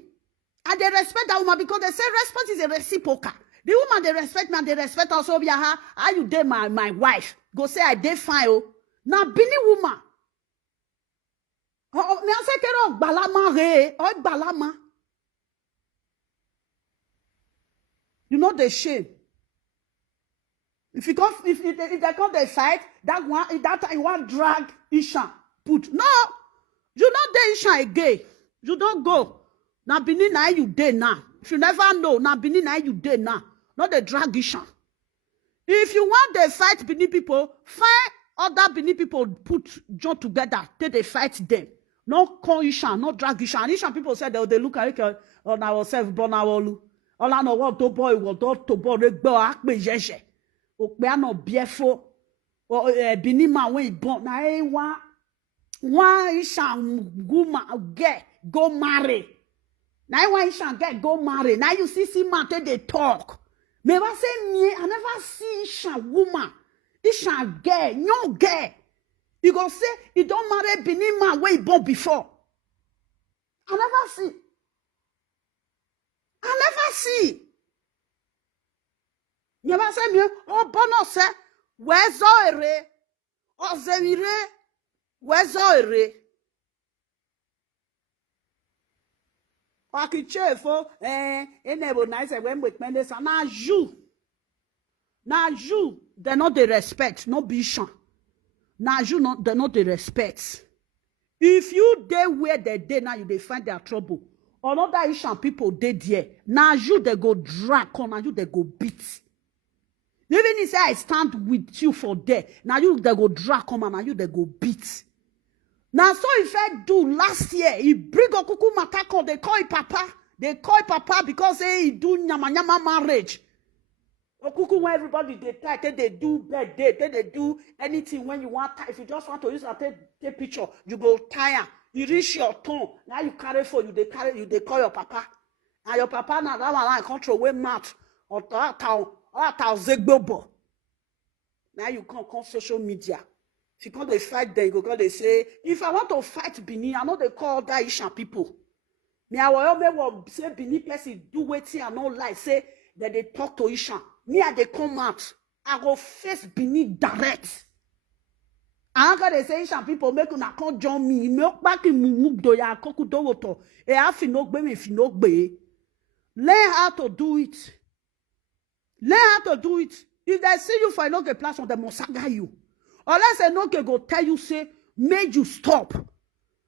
And they respect that woman because they say respect is a reciprocal. The woman, they respect me and they respect also, how you dey my wife? Go say, I dey fine, oh. Now, Bini woman. Oh, me say, kero, balama re, oh, balama. You know the shame. If they come they fight, that time you want drag Isha put. No, you not there Isha again. You don't go. Now Benin now you there now. If you never know, now Benin now you there now. Not the drag Isha. If you want the fight Benin people, find other Benin people put join together. Till they fight them. No call Isha, no drag Isha. And Isha people said they look at it on ourselves, born our all I know what to boy will to boy regbo akpe jeje. Okpe ano biefo. O binima when born na one Isha go marry. Now one Isha go marry. Now you see man they talk. Me wa say me I never see Isha woman. Isha girl, no girl. You go say you don't marry binima when born before. I never see. I never see. Never say me, oh, bono se, where's ere? Oh, zemire, where's ere? Wakichefo, enable nice when with Mendes, and now you, they're not the respect, no bishan. Now you not, they're not the respect. If you dey where they dey, now you they find their trouble. Another Ishan people dead there. Now you they go drag on, now you they go beat. Even if I stand with you for there, now you they go drag on, now you they go beat. Now so if I do last year, he bring a kuku matako, they call it papa. They call it papa because he do nyama marriage. Okuku when everybody they tie, they do birthday, they do anything when you want tie. If you just want to use a take picture, you go tie. You reach your turn. Now you carry for you, they call your papa. And your papa now that one control way mouth or that town zegbobo. Now you come social media. If you come they fight them, you go they say, if I want to fight Bini, I know they call that Ishan people. Me I will say Bini person do waiting and no lie, say that they talk to Ishan. Me I they come out. I go face Bini direct. And they say Ishan people make una come join me. Me back in mumuk do ya koku do woto. E afi no gbe me fi no gbe. Learn how to do it. Learn how to do it. If they see you for a platform, they must saga you. Unless a no go tell you say made you stop.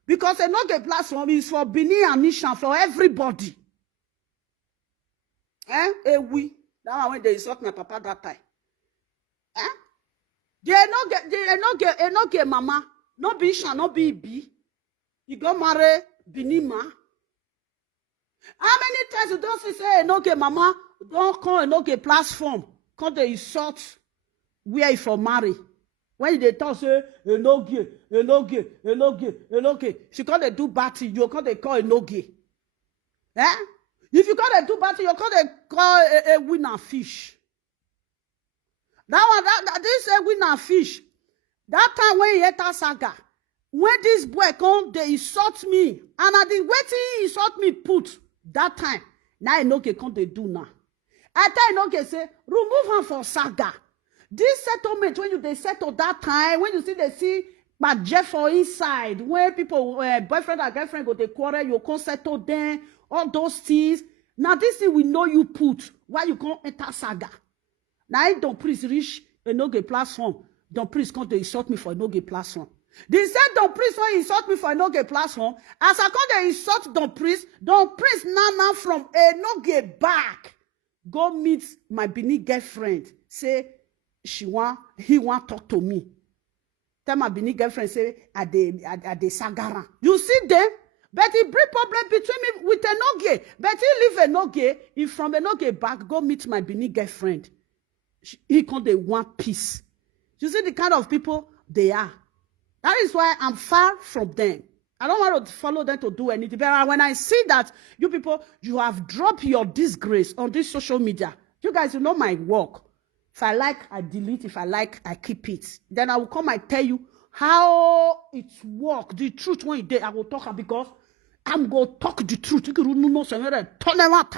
Because a no platform is for Bini and Ishan for everybody. We. That one when they insult my papa that time. They no get mama. No be Ishan, no be B. You go marry Binima. How many times you don't say no get mama? Don't come and no get platform. Come they insult where you for marry. When they talk say no gay. She can't they do batty, you can't they call no gay. If you can't they do batty, you can't they call a winner fish. This a winner fish. That time when he ate that saga, when this boy come, they insult me. And I didn't wait till he insult me put that time. Now I know come they do now. I tell you know say, remove him for saga. This settlement, when they settle that time, when you see they see but Jeff for inside, when people, boyfriend and girlfriend go they quarrel, you can't settle them, all those things. Now this thing we know you put, why you can't enter saga. Now don't please reach a no-gay platform. Don't please come to insult me for a no-gay platform. They said don't please don't insult me for a no-gay platform. As I come to insult don't please now from a no-gay back. Go meet my Bini girlfriend. Say he want talk to me. Tell my Bini girlfriend say at the sagara. You see them? But he bring problem between me with a no-gay. But he leave a no-gay. If from a no-gay back, go meet my Bini girlfriend. He called they want peace. You see the kind of people they are. That is why I'm far from them. I don't want to follow them to do anything. But when I see that you people, you have dropped your disgrace on this social media. You guys, you know my work. If I like, I delete. If I like, I keep it. Then I will come and tell you how it works. The truth when you did, I will talk because I'm going to talk the truth. You don't know something. Turn it out.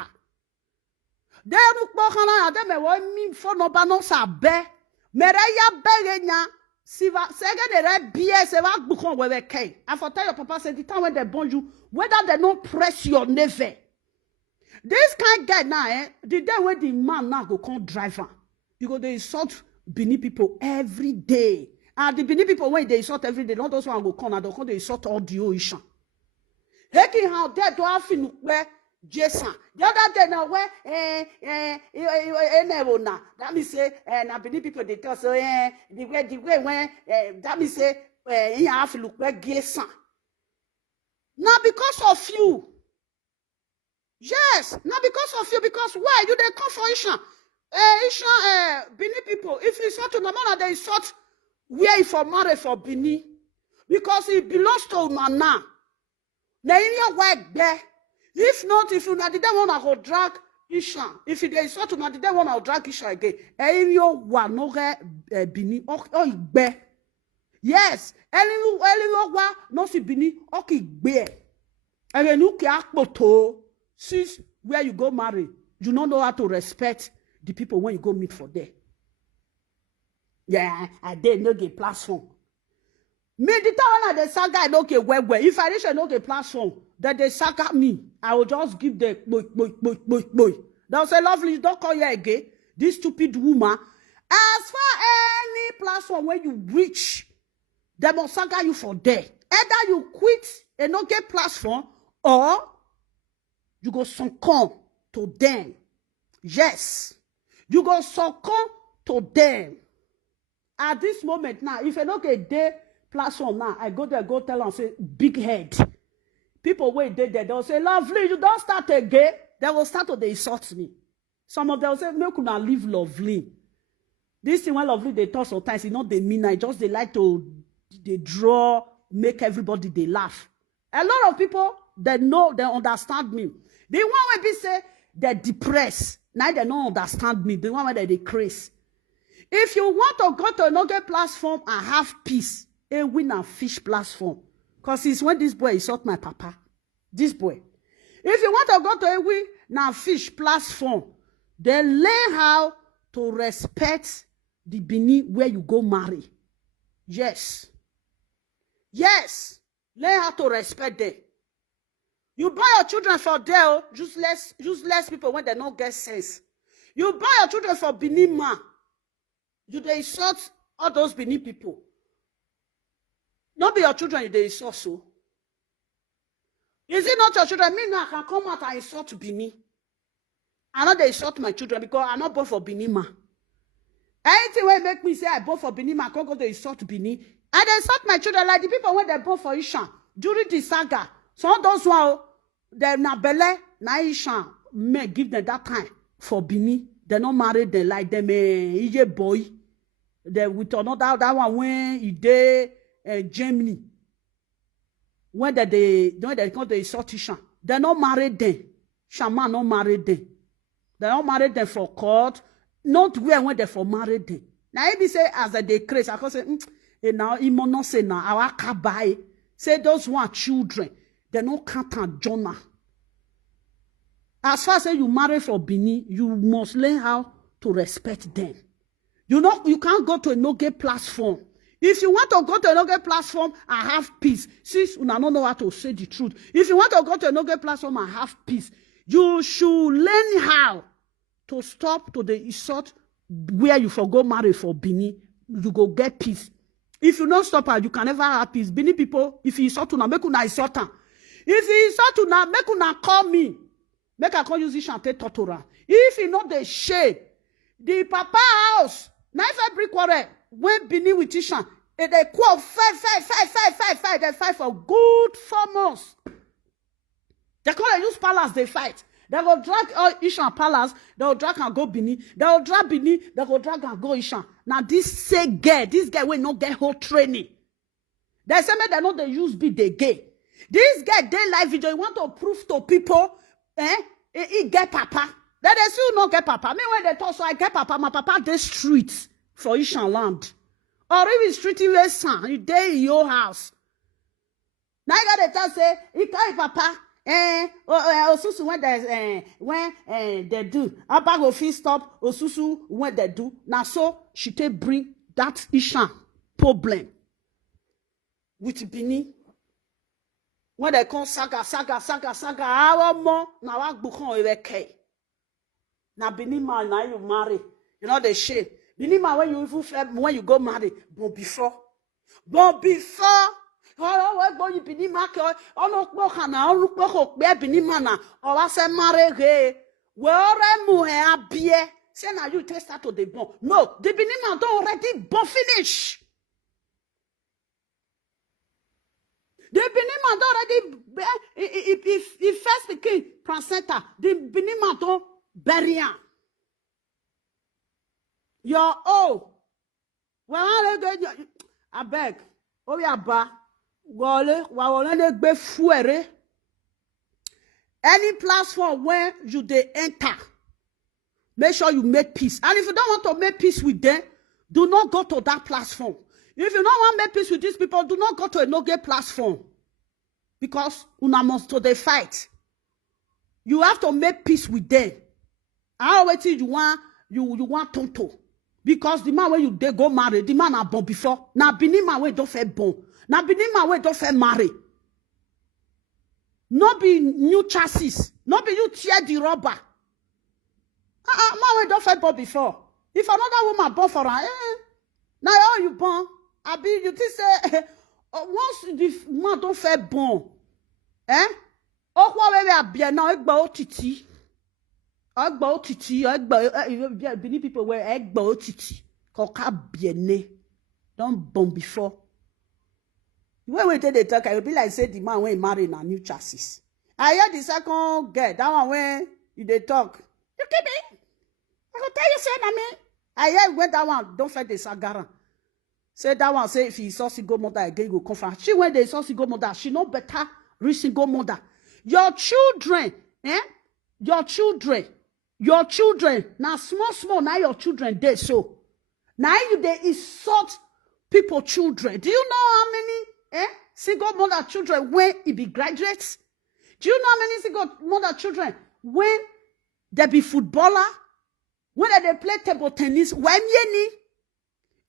Then look back and I don't mean for no balance a bear. Meraya Berenya. Siva Sega de red BS ever book on where they came. I for tell your papa said the time when they bond you, whether they don't press your never. This kind guy now, the day when the man now go come driver. You go they insult Benin people every day. And the Benin people when they insult every day, not those one go come and they come they insult all the ocean. Heki how they do have in where Jason. The other day now where that means say na Benin people they tell so the way when that means say you have to look where Jason. Now because of you. Yes, not because of you, because why? You they come for Ishan. Benin people, if you insult to Namana, they insult where he for marry for Benin. Because it belongs to Nana. Now in your work there. If not, if you not didn't want to go drag Ishan. If you insult to not didn't want to drag Ishan again. In your one no Benin or Igbe. Yes, Elino wa no si Benin or Igbe. And then you can since where you go marry, you don't know how to respect the people when you go meet for there. Yeah, I did not get platform. Me the time when the saga I don't get where. If I reach I don't get platform, that they saga me, I will just give the boy. They'll say, lovely, don't call you again. This stupid woman. As far any platform where you reach, they must saga you for there. Either you quit and not get platform, or you go succumb to them. Yes. You go succumb to them. At this moment now, if I don't get their platform now, I go there, go tell and say, big head. People wait there, they'll say, lovely, you don't start again. They will start to they insult me. Some of them will say, me could not leave lovely. This thing when lovely they talk sometimes, it's not they mean, I just they like to they draw, make everybody they laugh. A lot of people they know, they understand me. The one where they say they're depressed, now they don't understand me. The one where they crazy. If you want to go to another platform and have peace, a win and fish platform. Because it's when this boy insult my papa. This boy. If you want to go to a win and fish platform, they learn how to respect the Benin where you go marry. Yes. Yes. Learn how to respect them. You buy your children for there, useless people when they don't get sense. You buy your children for Benin man. You they insult all those Benin people. Not be your children you they insult so. Is it not your children? Me now I can come out and insult Benin. I know they insult my children because I'm not born for Benin man. Anything will make me say I born for Benin man, I can't go to insult Benin. And they insult my children like the people when they born for Ishan during the saga. Some those one they na belle na Ishan may give them that time for Benin. They not married them like them EJ boy. They with another that one when he did Germany. When they come to insult Ishan, they not married them. Shaman not married them. They not married them for court. Not where when they for married them. Now if you say as they crazy, I can say now imo no say now our kabai say those one children. They no count on Jonah. As far as you marry for Benin, you must learn how to respect them. You can't go to a no-gay platform. If you want to go to a no-gay platform and have peace, since you don't know how to say the truth. If you want to go to a no-gay platform and have peace, you should learn how to stop to the insult where you forgo marry for Benin. You go get peace. If you don't stop her, you can never have peace. Benin people, if you insult you, make una insult her. If you insult you now, make una call me. Make I call you this and take tortura. If you know the shade, the papa house, knife every quarrel, when Benin with Ishan, and they quarrel fight. They fight for good 4 months. They call it use palace, they fight. They go drag Ishan palace, they will drag and go Benin. They will drag Benin, they go drag and go Ishan. Now this guy will not get whole training. They say they know they use be the gay. This guy, they live video, he want to prove to people, he get papa. Then they still not get papa. Me when they talk, so I get papa. My papa dey street for Esan land. Or if it's street in Esan, you dey in your house. Now I got the tell say, he carry papa. Osusu when they do. Abba go fit stop. Osusu when they do. Now so she take bring that Esan problem with Bini. When they come saga. Our more now I book on okay. Now Bini man now you marry. You know the shame. Bini man when you go marry, but before. Oh, boy, you Bini man, no bohana, no boho, Bini mana, or I say marry. Where am I? Say now you test out to the bone. No, the Bini man don't already bon finish. The Bini man don't already if first became placenta, the Bini man don't bury him. Your well, I beg. Oh, yeah, ba. Any platform where you they enter, make sure you make peace. And if you don't want to make peace with them, do not go to that platform. If you don't want to make peace with these people, do not go to a no-gay platform. Because una must to the fight. You have to make peace with them. How wait till you want Tonto. Because the man when you they go marry, the man are born before. Now Bini man when don't fair born. Now Bini man when don't fair marry. Not be new chassis. Not be you tear the rubber. Man when don't fair born before. If another woman born for her, now all you born, I be you think say once the man don't fair born, oh what we are bien now egba otiti. Egba otiti, egba Bini people wear egba otiti. Koka biene. Don't born before. When we take the talk, I will be like say the man when he marry na new chassis. I hear the second girl, that one when you they talk. You keep me? I go tell you say na me. I hear when that one don't fight the Sagara. Say that one say if he saw single mother again, he go confirm. She when they saw single mother, she no better reach single mother. Your children, Your children, now small, now your children they so. Now you they insult people children. Do you know how many single mother children when it be graduates? Do you know how many single mother children when they be footballer? When they play table tennis? When many?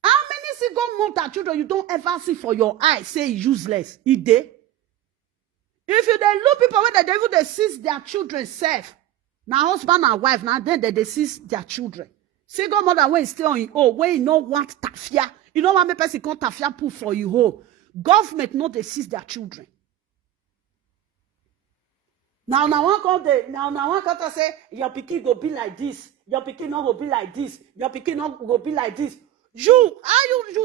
How many single mother children you don't ever see for your eyes say useless? If you they look people when they seize their children safe. Now husband and wife, now then they seize their children. Single mother when stay on your own, when you know what tafia, you know what me person call tafia put for you home. Government know they seize their children. Now one come say your pikin go be like this, your pikin not go be like this, your pikin not go be like this. You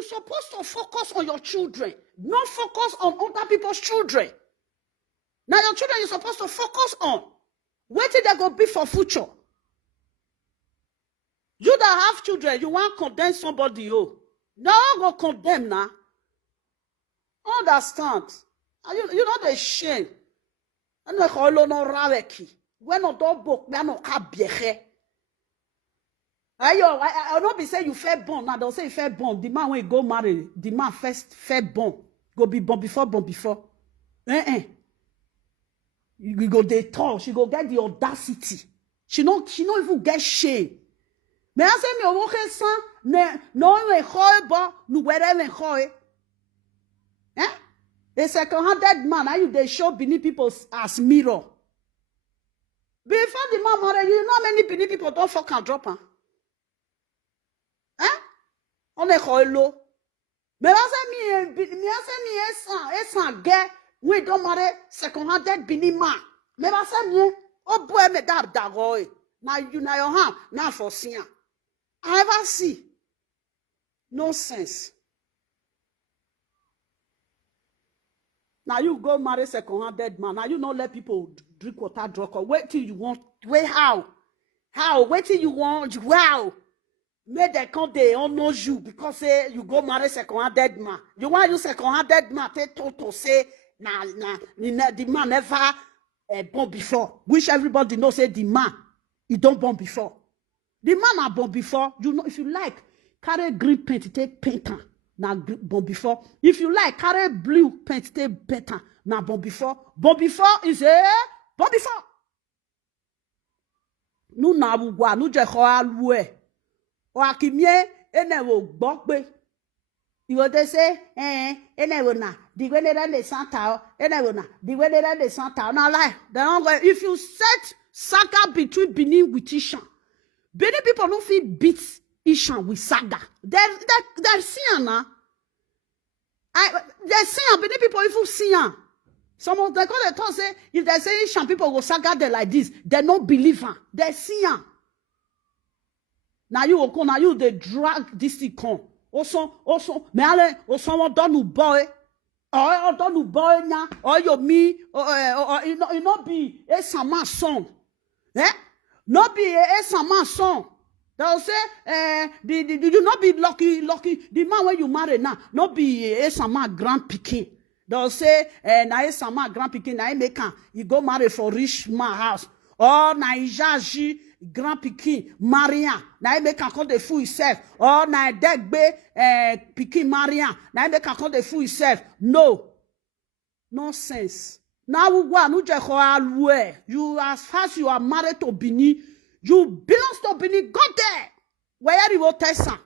supposed to focus on your children, not focus on other people's children. Now your children you're supposed to focus on. Wait till they go be for future. You that have children, you want to condemn somebody, no go condemn now. Understand? You know the shame. And the holo no raveki. When no book, me no kabiehe. I not be say you fair born. Now don't say you fair born. The man when you go marry, the man first fair born. Go be born before. You go dey talk. She go get the audacity. She not even get shame. Me I say me owo san no we hoy bo nu were we hoy. A second-handed man, how you they show Bini people as mirror. Before the man married, you know how many Bini people don't fuck and drop her. On est low. Mais là c'est mi Esan gay. We don't marry second-handed Bini man. Mais là c'est mi oh boy me dab dagoy. Now you na your hand now for seeing. I ever see no sense. Now you go marry second-handed man. Now you don't let people drink water, drink or wait till you want. Wait how? Wait till you want. Wow. May they come they honor you because say you go marry second-handed man. You want you second-handed man to say the man never born before. Which everybody knows say the man He don't born before. The man are born before. You know, if you like, carry green paint, take painter. Now born before. If you like, carry blue paint, take better. Now born before. Born before is born before. Nou na wugwa, nou je kwa lue. O akimye, ene wo gbokbe. You will say, ene wo na, the way they Santa, ene wo na, the way they Santa. Now lie, they don't go. If you set saga between Benin with Ishan, Benin people don't feel beat Ishan with saga. They're seeing now. They're seeing Benin people if you see. Some of them they talk say if they say Ishan people go saga them like this, they don't believe her. They see her. Now you will come, now you they drag this thing come. Also, me ale, also don't no boy. Or don't no boy nya, or you me, or it not be a sama song. Not be a sama song. They'll say, you not be lucky. The man when you marry now, not be a sama grand pikin. They'll say, na a sama grand pikin, na make you go marry for rich man house. Or na ijaji grand pikin Maria, na make come the fool himself. Or na degbe pikin Maria, na make come the fool himself. No. Nonsense. Now you as far as you are married to Bini, you belong to Bini. Go there. Where you will test her.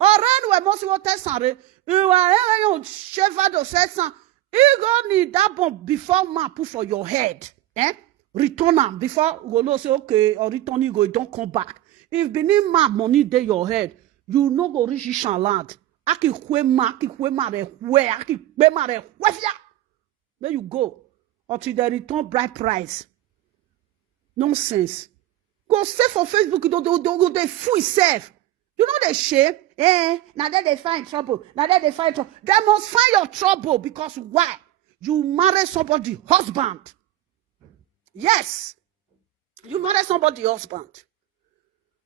Or when most you will test her, you are shepherd of Satan. You go need that bomb before man put for your head. Return them before you go say okay, or return you go, don't come back. If Bini man money dey your head, you no go reach Ishan land. Aki kwema re where, aki kwema re wefia. There you go. Until they return bride price. Nonsense. Go say for Facebook, they fool self. You know they shame? Now that they find trouble. Now that they find trouble. They must find your trouble because why? You marry somebody husband. Yes. You marry somebody husband.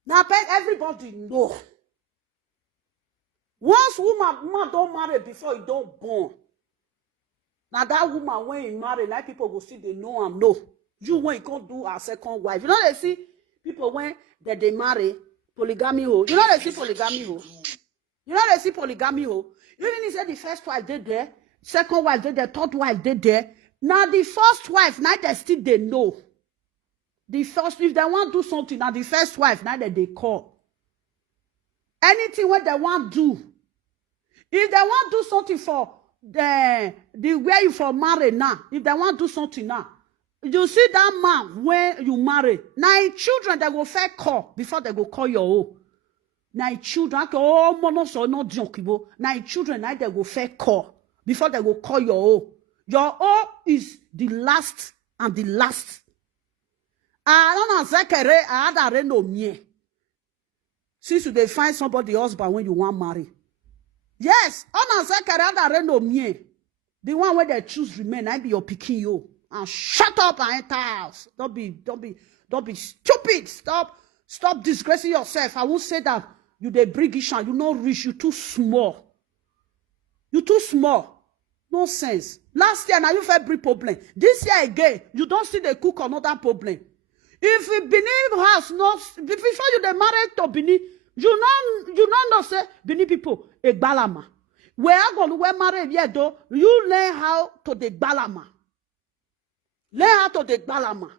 Now everybody know. Once woman don't marry before you don't born. Now that woman when you marry, like people will see they know and know. You when you can't do a second wife. You know they see people when they marry polygamy ho. You know they see polygamy ho. You know they see polygamy ho. Even if say the first wife did there, second wife did there, third wife did there. Now the first wife, now they still they know. The first, if they want to do something, now the first wife, now they call. Anything what they want to do. If they want to do something for the way you for marry now, if they want to do something now, you see that man when you marry, now children they go first call before they go call your own. Now children, oh mono so no jonkibo. Now children now they go first call before they go call your own. Your own is the last and the last. I don't know Zekere I had no me. Since they find somebody husband when you want marry. Yes, on Zekere I had no me. The one where they choose remain, I be your pikin yo. And shut up and enter house. Don't be stupid. Stop disgracing yourself. I won't say that you the bring Ishan, you not rich, you too small. You too small. No sense. Last year now you felt big problem. This year again, you don't see the cook another problem. If we Benin house not before you the married to Benin, you know say Benin people a balama. Where I go to marry yet though, you learn how to the balama. Learn how to the balama.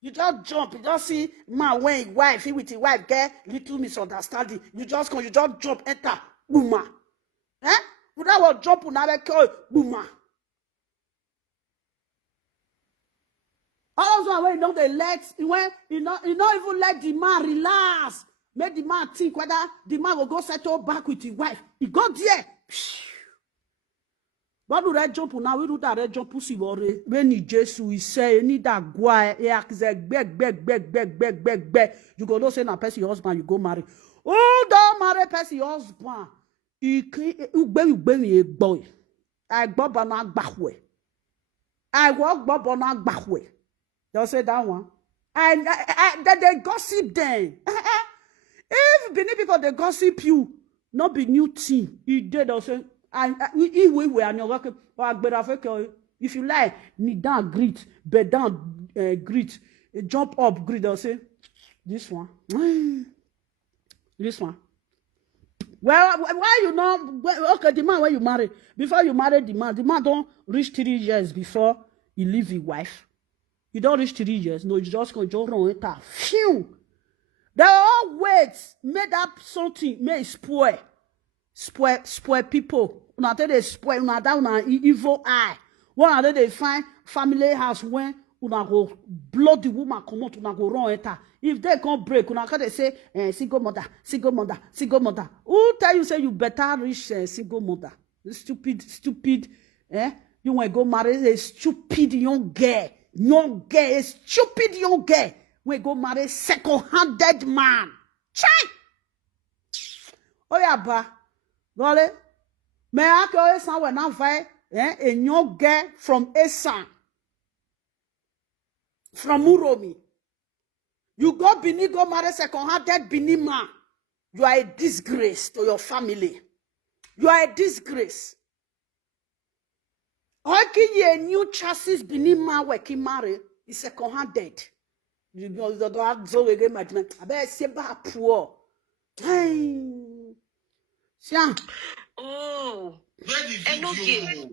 You just jump, you just see man when his wife, he with his wife get little misunderstanding. You just jump, enter, booma. Without jump on another call, booma. All those when you know they let when you not even let the man relax. Make the man think whether the man will go settle back with his wife. He got there. What do that jump now? We do that jump pussy worry. When he Jesus we say need that guy beg. You go no say na person your husband you go marry. Oh don't marry person your husband. You be boy. I go bana gbahwe. I walk bana gbahwe. They'll say that one. And they gossip then. If Benin people they gossip you, not be new thing. You did they'll say. And we are not working. If you like, kneel down, greet, bend down, greet, jump up, greet. They'll say, This one. This one. Well, why you not? Okay, the man when you marry, before you marry the man don't reach 3 years before he leave his wife. You don't reach 3 years. No, you just go run it. Phew. They always made up something, may spoil people. Una tell they spoil, una that una evil eye. One other they find family house when una go blow the woman come out, una go run it. If they can't break, una can they say single mother. Who tell you say you better reach single mother? Stupid. You want to go marry a stupid young girl, a stupid young girl. We go marry second-handed man. Chai! Oh yeah, ba. Gole. Me ake Esan when I find a young girl from Esan. From Uromi. You go Bini, go marry second-handed Bini man. You are a disgrace to your family. You are a disgrace. Oki ye new chassis Bini man working marry is second-handed. You know, the dog so again, my man. I bet say ba poor. Hey, Sian. Oh, Where the video?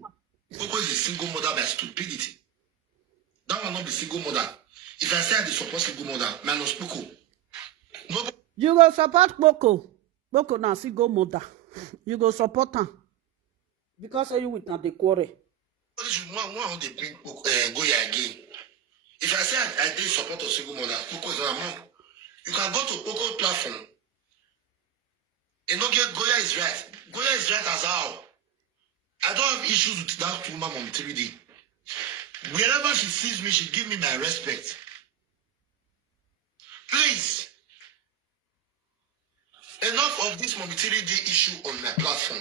Coco is a single mother by stupidity. That will not be single mother. If I say I support single mother, man, no Coco. No. You go support Coco. Coco na single mother. You go support her because you with not the quarrel. One they bring Goya again. If I say I did support a single mother, Coco is not a mom. You can go to Coco platform and not get Goya is right. Goya is right as how. I don't have issues with that woman on 3D. Wherever she sees me, she give me my respect. Please. Enough of this Mommy 3D issue on my platform.